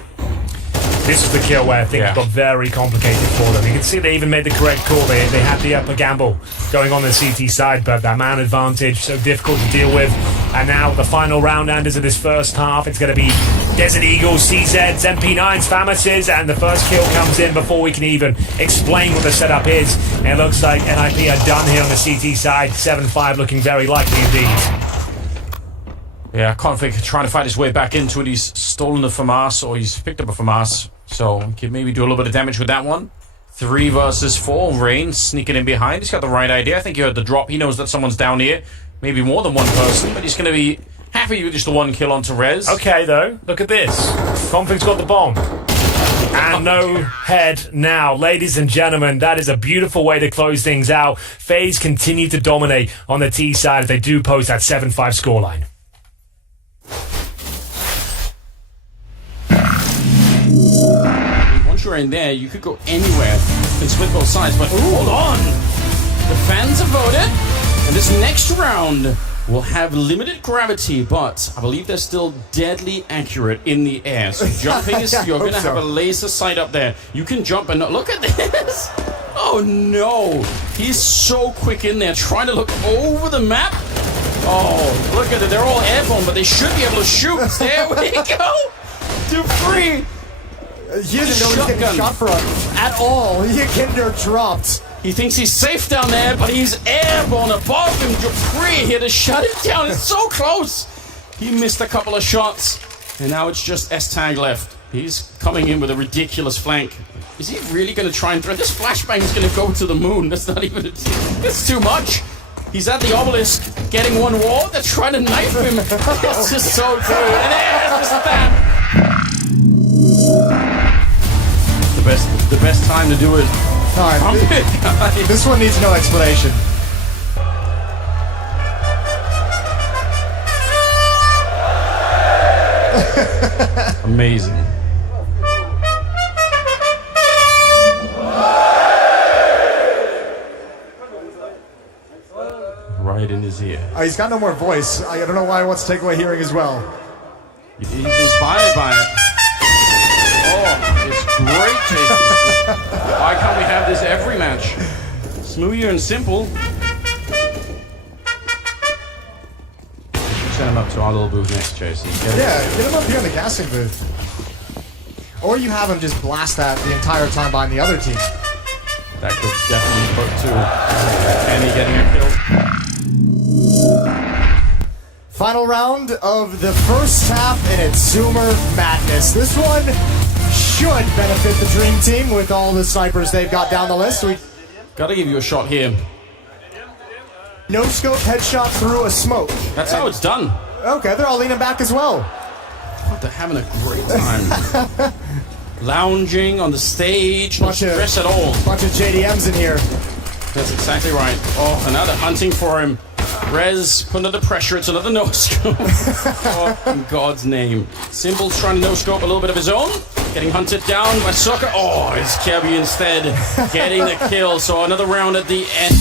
This was the kill where things got very complicated for them. You can see they even made the correct call. They had the upper gamble going on the CT side, but that man advantage, so difficult to deal with. And now the final round, Anders, of this first half. It's going to be Desert Eagles, CZs, MP9s, Famases, and the first kill comes in before we can even explain what the setup is. And it looks like NIP are done here on the CT side. 7-5 looking very likely indeed. Yeah, Config trying to fight his way back into it. He's stolen a FAMAS, or he's picked up a FAMAS. So he can maybe do a little bit of damage with that one. 3 versus 4. Rain sneaking in behind. He's got the right idea. I think you heard the drop. He knows that someone's down here. Maybe more than one person, but he's going to be happy with just the 1 kill onto Rez. Okay, though. Look at this. Config's got the bomb. And no head now. Ladies and gentlemen, that is a beautiful way to close things out. FaZe continue to dominate on the T side as they do post that 7-5 scoreline. Once you're in there, you could go anywhere. You can split both sides, but hold on. The fans have voted, and this next round will have limited gravity, but I believe they're still deadly accurate in the air. So jumping is, you're going to have a laser sight up there. You can jump and look at this. Oh no, he's so quick in there, trying to look over the map. Oh, look at it, they're all airborne, but they should be able to shoot. There we go. 2-3. He doesn't know he's getting shot from at all. He getting there dropped. He thinks he's safe down there, but he's airborne above him. Dupree here to shut it down. It's so close. He missed a couple of shots, and now it's just S-Tag left. He's coming in with a ridiculous flank. Is he really going to try and throw? This flashbang is going to go to the moon. That's not even... It's too much. He's at the obelisk, getting one wall. They're trying to knife him. It's just so good. And there's that. The best time to do it. Alright, this one needs no explanation. Amazing. Right in his ear. He's got no more voice. I don't know why he wants to take away hearing as well. He's inspired by it. Oh, it's great, Jason. Why can't we have this every match? Smooth and simple. Send him up to our little booth next, Jason. Get him up here in the casting booth. Or you have him just blast that the entire time behind the other team. That could definitely put to Kenny getting a kill. Final round of the first half, and it's Zoomer Madness. This one should benefit the Dream Team with all the snipers they've got down the list. Gotta give you a shot here. No scope headshot through a smoke. That's how it's done. Okay, they're all leaning back as well. Oh, they're having a great time. Lounging on the stage, no stress at all. Bunch of JDMs in here. That's exactly right. Oh, and now they're hunting for him. Rez put under pressure. It's another no-scope. Oh, in God's name. Symbol's trying to no-scope a little bit of his own. Getting hunted down by Soccer. Oh, it's Kirby instead getting the kill. So another round at the end.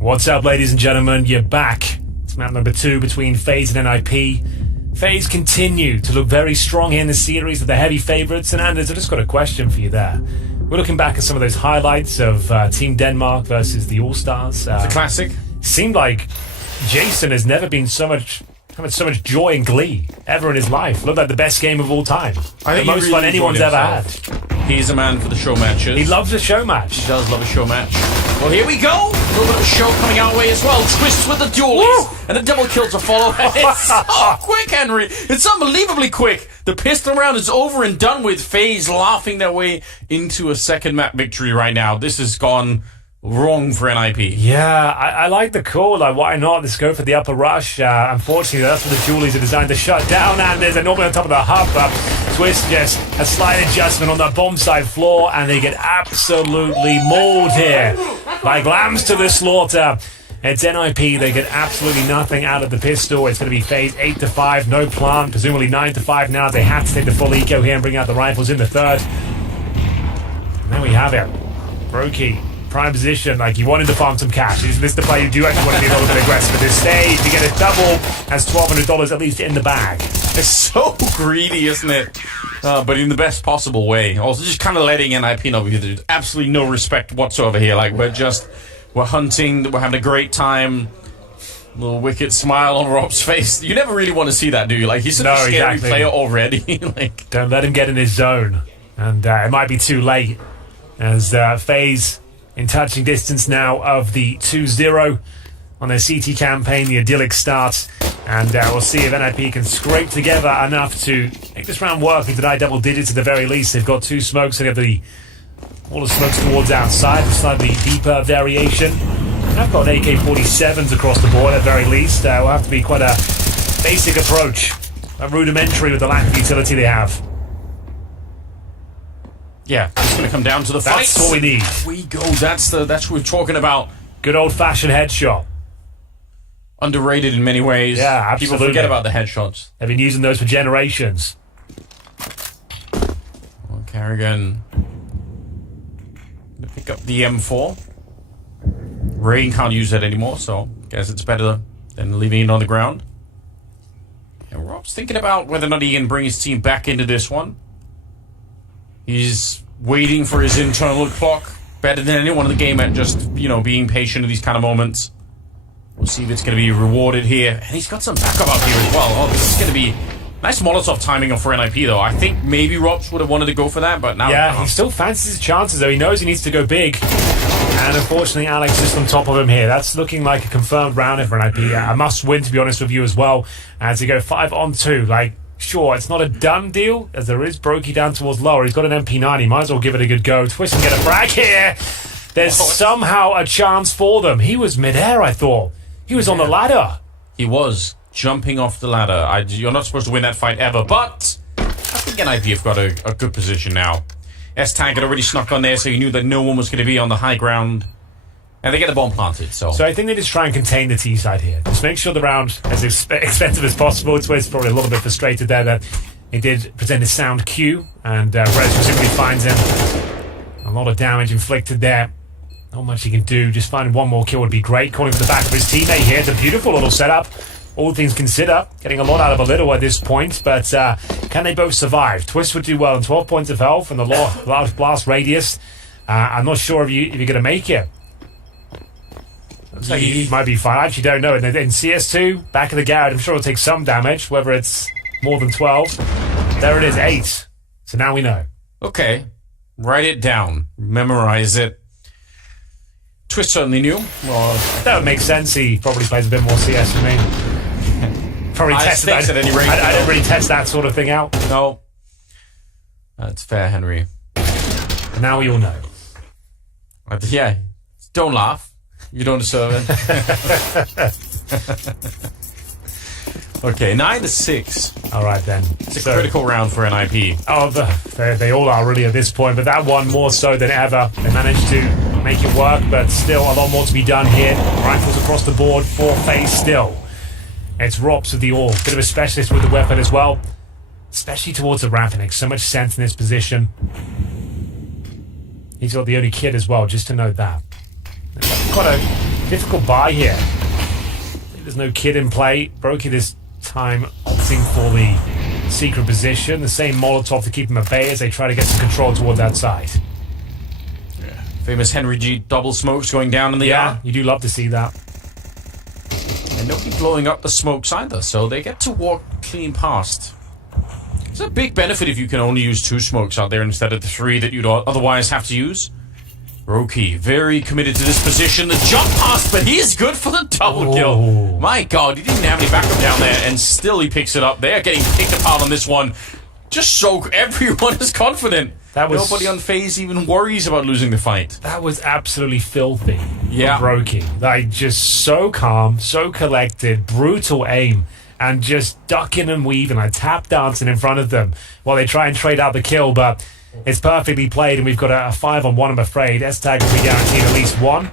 What's up, ladies and gentlemen? You're back. It's map number 2 between FaZe and NIP. FaZe continue to look very strong here in the series. They're the heavy favourites. And Anders, I just got a question for you there. We're looking back at some of those highlights of Team Denmark versus the All-Stars. It's a classic. Seemed like Jason has never been so much joy and glee ever in his life. Looked like the best game of all time. The most fun anyone's ever had. He's a man for the show matches. He loves a show match. He does love a show match. Well, here we go. A little bit of a show coming our way as well. Twists with the dualies. And a double kill to follow. It's so quick, Henry. It's unbelievably quick. The pistol round is over and done with. FaZe laughing their way into a second map victory right now. This has gone wrong for NIP. Yeah, I like the call. Like, why not? Let's go for the upper rush. Unfortunately, that's what the dualies are designed to shut down. And there's a normally on top of the hub. Twist just a slight adjustment on the bomb side floor, and they get absolutely mauled here. Like lambs to the slaughter. It's NIP. They get absolutely nothing out of the pistol. It's going to be FaZe 8-5, no plant. Presumably 9-5 now. They have to take the full eco here and bring out the rifles in the third. And then we have it. Brokey. Prime position, like he wanted to farm some cash. This is the play you do actually want to be a little bit aggressive at this stage. You get a double, has $1,200 at least in the bag. It's so greedy, isn't it? But in the best possible way. Also, just kind of letting NIP know there's absolutely no respect whatsoever here. Like, we're hunting, we're having a great time. Little wicked smile on Rob's face. You never really want to see that, do you? Like, he's such a scary player already. Like, don't let him get in his zone. And it might be too late as FaZe in touching distance now of the 2-0 on their CT campaign. The idyllic start, and we'll see if NIP can scrape together enough to make this round work and deny double digits at the very least. They've got 2 smokes. They have all the smokes towards outside, a slightly deeper variation. And I've got AK-47s across the board at very least. Will have to be quite a basic approach, a rudimentary with the lack of utility they have. Yeah, it's going to come down to the fight. That's what we need. We go. That's what we're talking about. Good old-fashioned headshot. Underrated in many ways. Yeah, absolutely. People forget about the headshots. They've been using those for generations. Well, Carrigan gonna pick up the M4. Rain can't use that anymore, so I guess it's better than leaving it on the ground. And Rob's thinking about whether or not he can bring his team back into this one. He's waiting for his internal clock better than anyone in the game at just, being patient in these kind of moments. We'll see if it's going to be rewarded here. And he's got some backup up here as well. Oh, this is going to be nice Molotov timing for NIP, though. I think maybe Robs would have wanted to go for that, but now... Yeah, he still fancies his chances, though. He knows he needs to go big. And unfortunately, Alex is on top of him here. That's looking like a confirmed round for NIP. A must-win, to be honest with you, as well. As they go 5-on-2. Like, sure, it's not a done deal, as there is Brokey down towards lower. He's got an MP9. He might as well give it a good go. Twist and get a frag here. There's somehow a chance for them. He was midair, I thought. He was on the ladder. He was jumping off the ladder. You're not supposed to win that fight ever, but I think NIV have got a good position now. S-Tag had already snuck on there, so he knew that no one was going to be on the high ground. And they get the bomb planted, so I think they just try and contain the T side here. Just make sure the round as expensive as possible. Twist probably a little bit frustrated there that he did present a sound cue, and Rez presumably finds him. A lot of damage inflicted there. Not much he can do. Just finding one more kill would be great. Calling for the back of his teammate here. It's a beautiful little setup. All things considered, getting a lot out of a little at this point, but can they both survive? Twist would do well on 12 points of health and the large blast radius. I'm not sure if you're going to make it. Looks like he might be fine. I actually don't know. In CS2, back of the garret, I'm sure it'll take some damage, whether it's more than 12. There it is, 8. So now we know. Okay. Write it down. Memorize it. Twist certainly knew. Well, that would make sense. He probably plays a bit more CS than me. Probably tested that. At any rate, I don't really test that sort of thing out. No. That's fair, Henry. And now we all know. Yeah. Don't laugh. You don't deserve it. Okay, 9-6. All right, then. It's a critical round for NIP. Oh, they all are really at this point, but that one more so than ever. They managed to make it work, but still a lot more to be done here. Rifles across the board for FaZe still. It's Rops with the AWL. Bit of a specialist with the weapon as well, especially towards the Rapinix. So much sense in this position. He's got the only kid as well, just to note that. Quite a difficult buy here. There's no kid in play. Brokey this time opting for the secret position. The same Molotov to keep him at bay as they try to get some control toward that side. Yeah. Famous Henry G double smokes going down in the air. You do love to see that. And nobody blowing up the smokes either, so they get to walk clean past. It's a big benefit if you can only use 2 smokes out there instead of the 3 that you'd otherwise have to use. Brokey, very committed to this position. The jump pass, but he is good for the double kill. My God, he didn't have any backup down there, and still he picks it up. They're getting picked apart on this one. Just so everyone is confident. Nobody on FaZe even worries about losing the fight. That was absolutely filthy. Yeah. Brokey. Like, just so calm, so collected, brutal aim, and just ducking and weaving, like tap dancing in front of them while they try and trade out the kill, but it's perfectly played, and we've got a 5-on-1, I'm afraid. S-Tag will be guaranteed at least 1,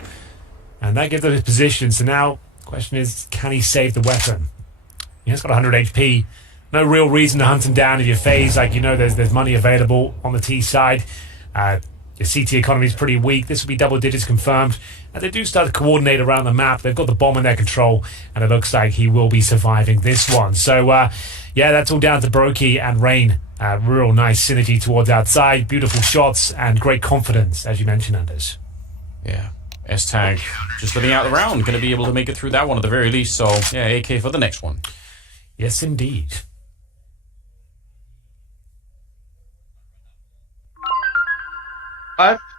and that gives them his position. So now, the question is, can he save the weapon? He's got 100 HP. No real reason to hunt him down if you're FaZe. Like, you know, there's money available on the T side. Your CT economy is pretty weak. This will be double digits confirmed. And they do start to coordinate around the map. They've got the bomb in their control, and it looks like he will be surviving this one. So, yeah, that's all down to Brokey and Rain. Real nice synergy towards outside. Beautiful shots and great confidence, as you mentioned, Anders. Yeah. S-Tag just letting out the round. Going to be able to make it through that one at the very least. So, yeah, AK for the next one. Yes, indeed.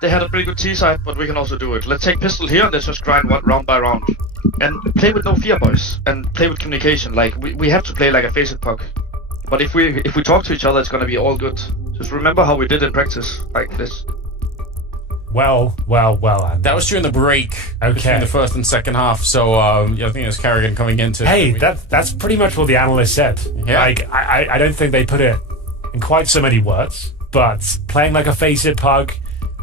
They had a pretty good T side, but we can also do it. Let's take pistol here and let's just grind round by round. And play with no fear, boys. And play with communication. Like, we have to play like a FaZe puck. But if we talk to each other, it's gonna be all good. Just remember how we did in practice, like this. Well, Andy. That was during the break between the first and second half. So I think it was Carrigan coming into. Hey, that's pretty much what the analyst said. Yeah. Like, I don't think they put it in quite so many words, but playing like a face-it pug,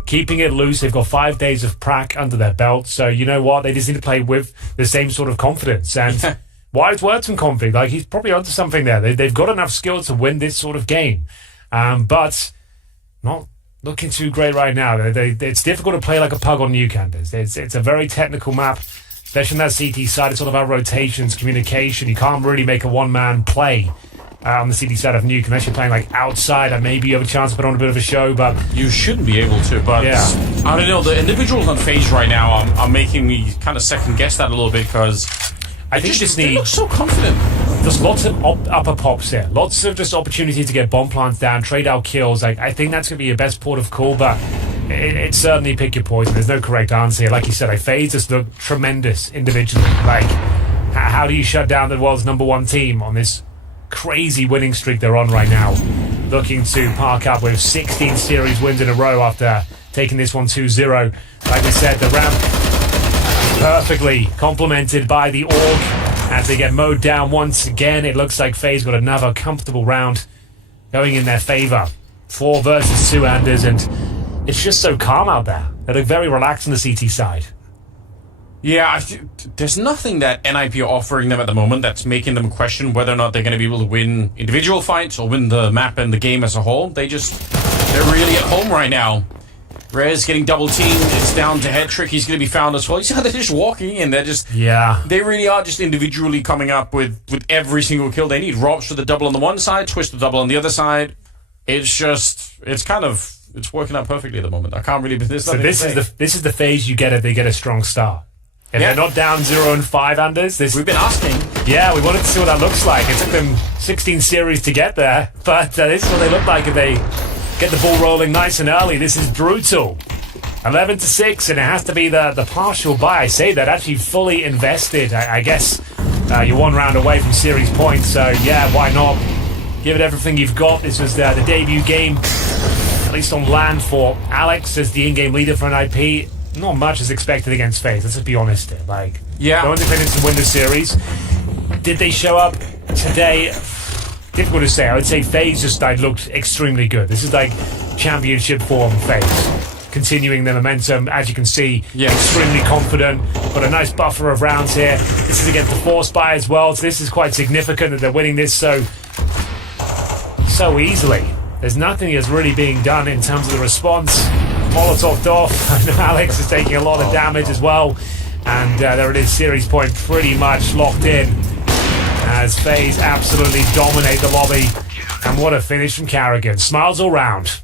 keeping it loose. They've got 5 days of prac under their belt, so you know what? They just need to play with the same sort of confidence. And wise words from Config. Like, he's probably onto something there. They've got enough skill to win this sort of game, but not looking too great right now. It's difficult to play like a pug on Nuke. It's a very technical map, especially on that CT side. It's all about rotations, communication. You can't really make a one-man play on the CT side of Nuke unless you're playing like outside, and maybe you have a chance to put on a bit of a show, but you shouldn't be able to. But yeah. I don't know, the individuals on FaZe right now are making me kind of second guess that a little bit, because I think they look so confident. There's lots of upper pops here, lots of just opportunity to get bomb plants down, trade out kills. Like, I think that's going to be your best port of call, but it's certainly pick your poison. There's no correct answer here. Like you said, like, FaZe just look tremendous individually. Like, how do you shut down the world's #1 team on this crazy winning streak they're on right now. Looking to park up with 16 series wins in a row after taking this one 2-0. Like we said, the ramp perfectly complemented by the org as they get mowed down once again. It looks like FaZe got another comfortable round going in their favor. 4 versus 2, Anders, and it's just so calm out there. They look very relaxed on the CT side. Yeah, there's nothing that NIP are offering them at the moment that's making them question whether or not they're going to be able to win individual fights or win the map and the game as a whole. They're really at home right now. Rez getting double teamed. It's down to Hetrick. He's going to be found as well. You see how they're just walking in. They really are just individually coming up with every single kill they need. Robs for the double on the one side, Twist the double on the other side. It's working out perfectly at the moment. I can't really. This is the phase you get if they get a strong start. If they're not down 0-5, Anders, we've been asking. Yeah, we wanted to see what that looks like. It took them 16 series to get there, but this is what they look like if they get the ball rolling nice and early. This is brutal. 11-6, and it has to be the partial buy. I say that actually fully invested. I guess you're 1 round away from series points, so yeah, why not? Give it everything you've got. This was the debut game, at least on land, for Alex as the in-game leader for NIP. Not much is expected against FaZe, let's just be honest here. They're only fitting to win the series. Did they show up today? Difficult to say. I would say FaZe just looked extremely good. This is like championship form FaZe. Continuing the momentum, as you can see, extremely confident. Got a nice buffer of rounds here. This is against the Force Buy as well, so this is quite significant that they're winning this so easily. There's nothing that's really being done in terms of the response. Molotoved off. I know Alex is taking a lot of damage as well. And there it is, series point pretty much locked in as FaZe absolutely dominate the lobby. And what a finish from Carrigan. Smiles all round.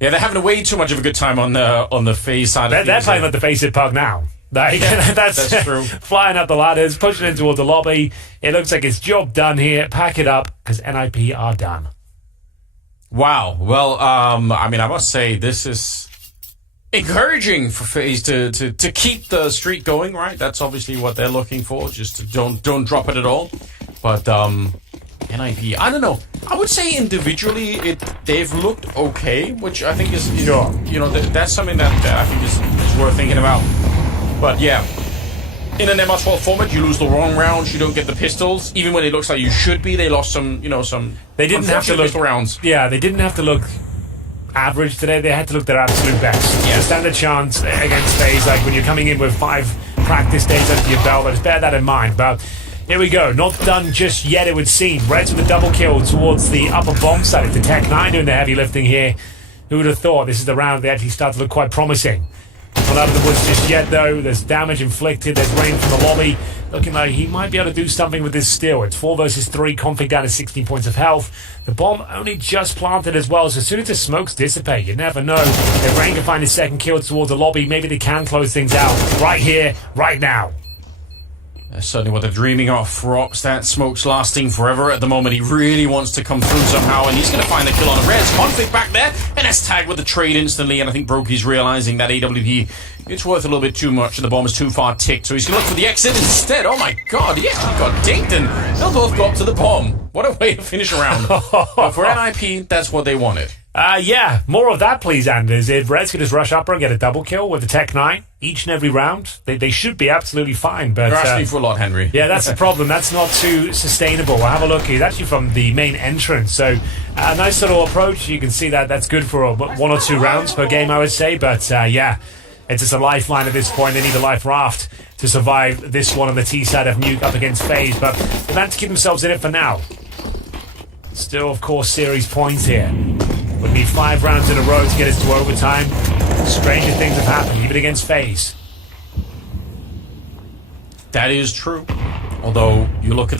Yeah, they're having way too much of a good time on the FaZe side. They're playing like the FaZe It Pug now. That's true. Flying up the ladders, pushing in towards the lobby. It looks like it's job done here. Pack it up because NIP are done. Wow. Well, I must say this is encouraging for FaZe to keep the streak going, right? That's obviously what they're looking for. Just to don't drop it at all. But NIP, I don't know. I would say individually they've looked okay, which I think is that's something that I think is worth thinking about. But yeah. In an MR12 format, you lose the wrong rounds, you don't get the pistols. Even when it looks like you should be, they lost some. They didn't have to look rounds. Yeah, they didn't have to look average today. They had to look their absolute best. Yeah. To stand a chance against FaZe, like when you're coming in with 5 practice days under your belt, let's bear that in mind. But here we go, not done just yet, it would seem. Reds with a double kill towards the upper bomb side. It's the Tech 9 doing the heavy lifting here. Who would have thought this is the round they actually start to look quite promising. Not out of the woods just yet, though. There's damage inflicted. There's rain from the lobby. Looking like he might be able to do something with this still. It's 4 versus 3. Config down to 16 points of health. The bomb only just planted as well. So as soon as the smokes dissipate, you never know. If Rain can find his second kill towards the lobby, maybe they can close things out right here, right now. That's certainly what they're dreaming of. Rops, that smoke's lasting forever at the moment. He really wants to come through somehow, and he's going to find the kill on the Reds. Config back there, and that's tagged with the trade instantly, and I think Brokey's realizing that AWP, it's worth a little bit too much, and the bomb is too far ticked, so he's going to look for the exit instead. Oh my god, he actually got dinked, and they'll both go up to the bomb. What a way to finish a round. But for NIP, that's what they wanted. Yeah, more of that, please, Anders. If Reds could just rush up and get a double kill with the Tech 9 each and every round, they should be absolutely fine. But you're asking for a lot, Henry. Yeah, that's the problem. That's not too sustainable. We'll have a look. He's actually from the main entrance, so a nice little approach. You can see that's good for 1 or 2 rounds per game, I would say. But yeah, it's just a lifeline at this point. They need a life raft to survive this one on the T side of Nuke up against FaZe. But they managed to keep themselves in it for now. Still, of course, series points here. We need 5 rounds in a row to get us to overtime. Stranger things have happened, even against FaZe. That is true. Although, you look at the